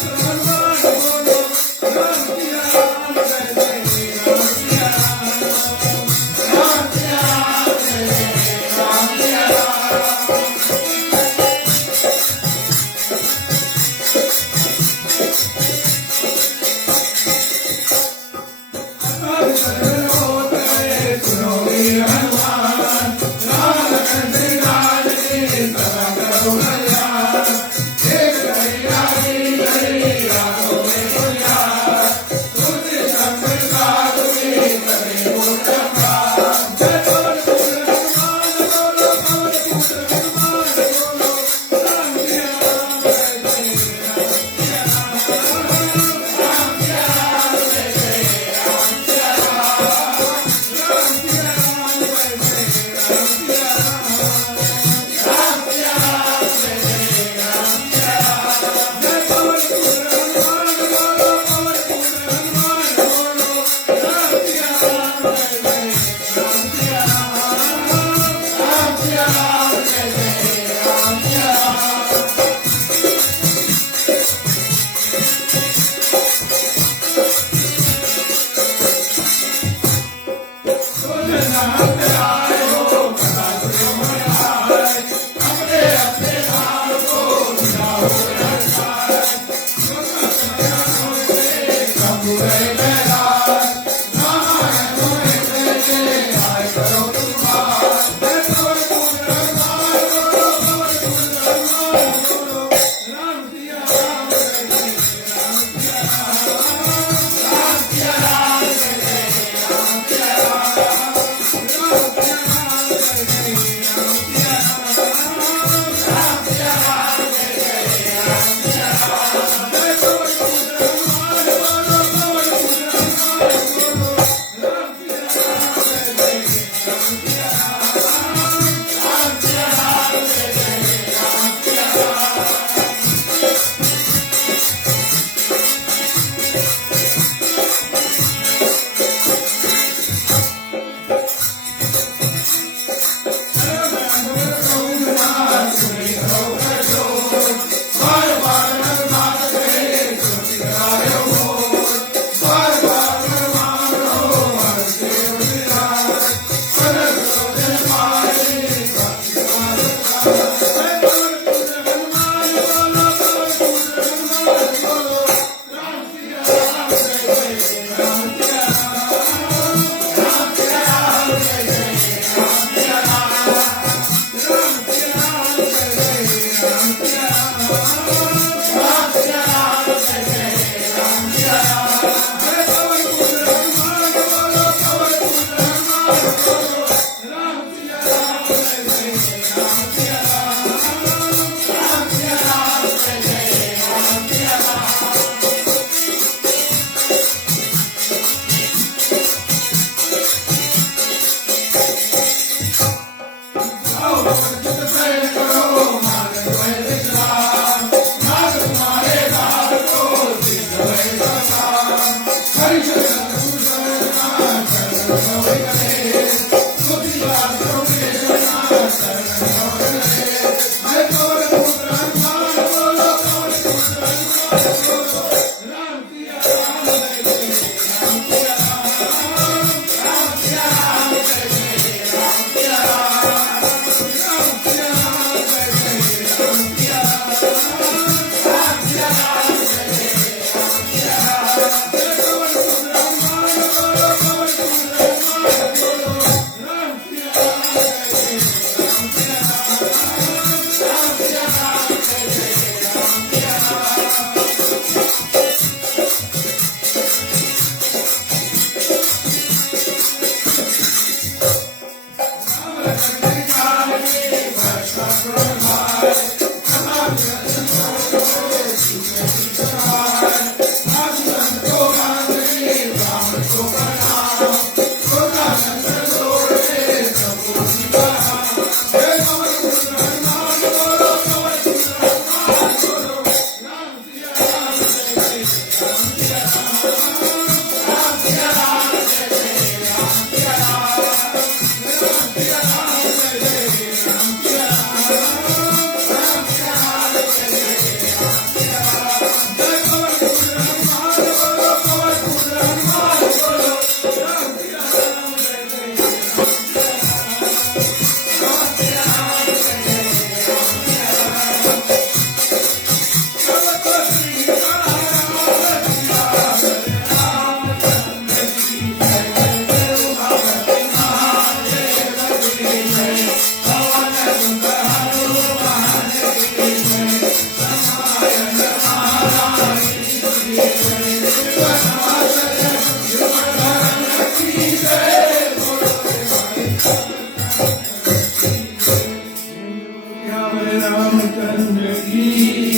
रामचंद्र की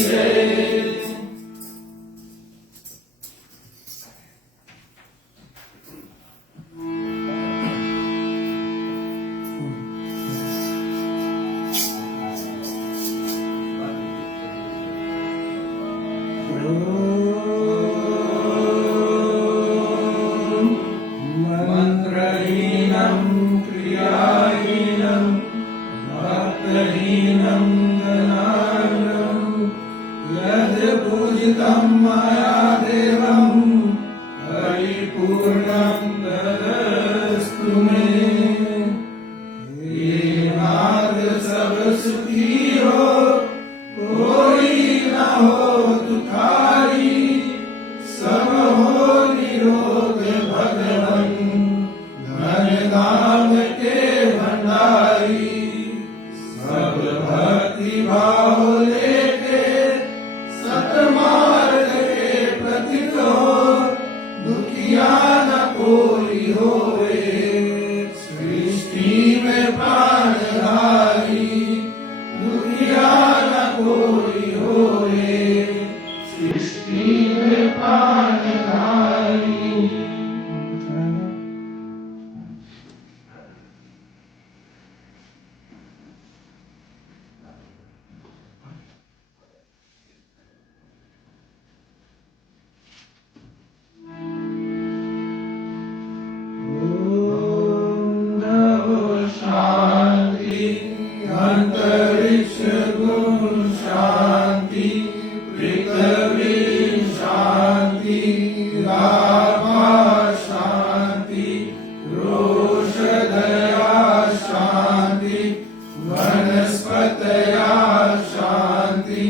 जय। मंत्रहीनं क्रियाहीनं भक्तहीनं धनाढ्यं यद् पूजितं मया देवं परिपूर्णं तदस्तु मे। हे नाथ सब सुखी हो, कोई न हो दुखारी, सब हो निरोग भगवन, धन धाम के भंडारी। सब भक्ति भाव लेके सतमार्ग के प्रतीक हो, दुखिया न कोई होए, सृष्टि में प्राणधारी। दुखिया न कोई होए, सृष्टि में प्राणधारी। शांति अंतरिक्ष गुण शांति, पृथ्वी शांति, रामा शांति, रोष दया शांति, वनस्पतया शांति,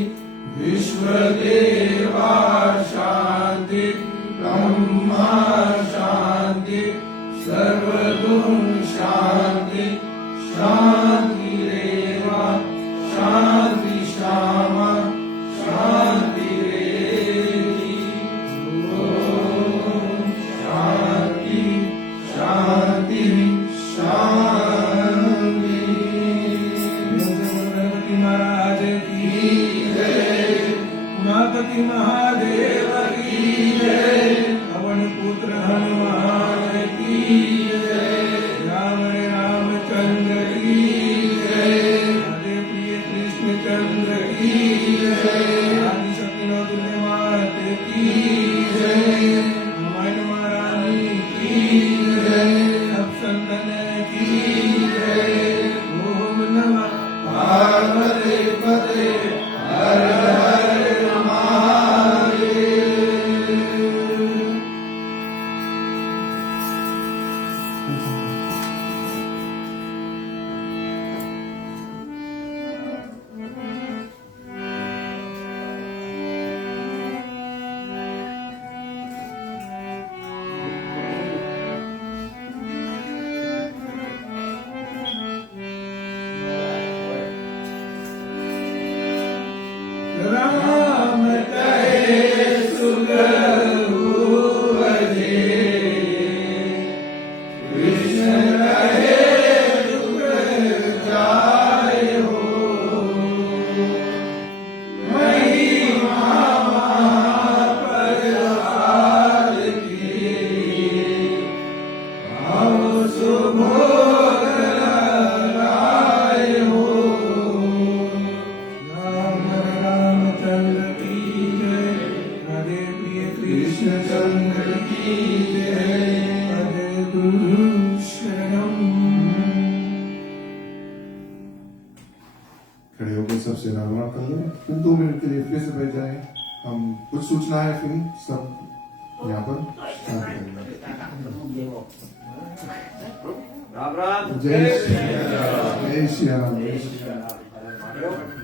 विश्वदेवा शांति, ब्रह्मा शांति, सर्वगुण शांति, शांति रेवा शांति श्यामा शांति रेवी। ओम शांति शांति शांति। गणपति महाराज की जय, उमापति महादेव की जय, पवन पुत्र हनुमान की जय, राम रामचंद्र की जय, राधे प्रिय कृष्णचंद्र की जय, आदि शक्ति नवदुर्गे माते की जय, रामायण महारानी की जय, सब संतन की जय। ओम नमः पार्वती पते हर हर महादेव। राम कहे सुगहु बजे, कृष्ण कहे दुख जाय हो, महिमा महाप्रसाद की, भाव सुभोग लगाए हो। राम रामचंद्र की जय, राधे प्रिय कृष्णचंद्र की जय, राधे गुरु शरणम। खड़े होकर सबसे रामायण कर लो, फिर 2 मिनट के लिए फिर से बैठ जाए। हम कुछ सूचना है, फिर सब यहाँ पर स्टार्ट करेंगे। राम राम जय श्री राम, जय श्री राम, जय श्री राम।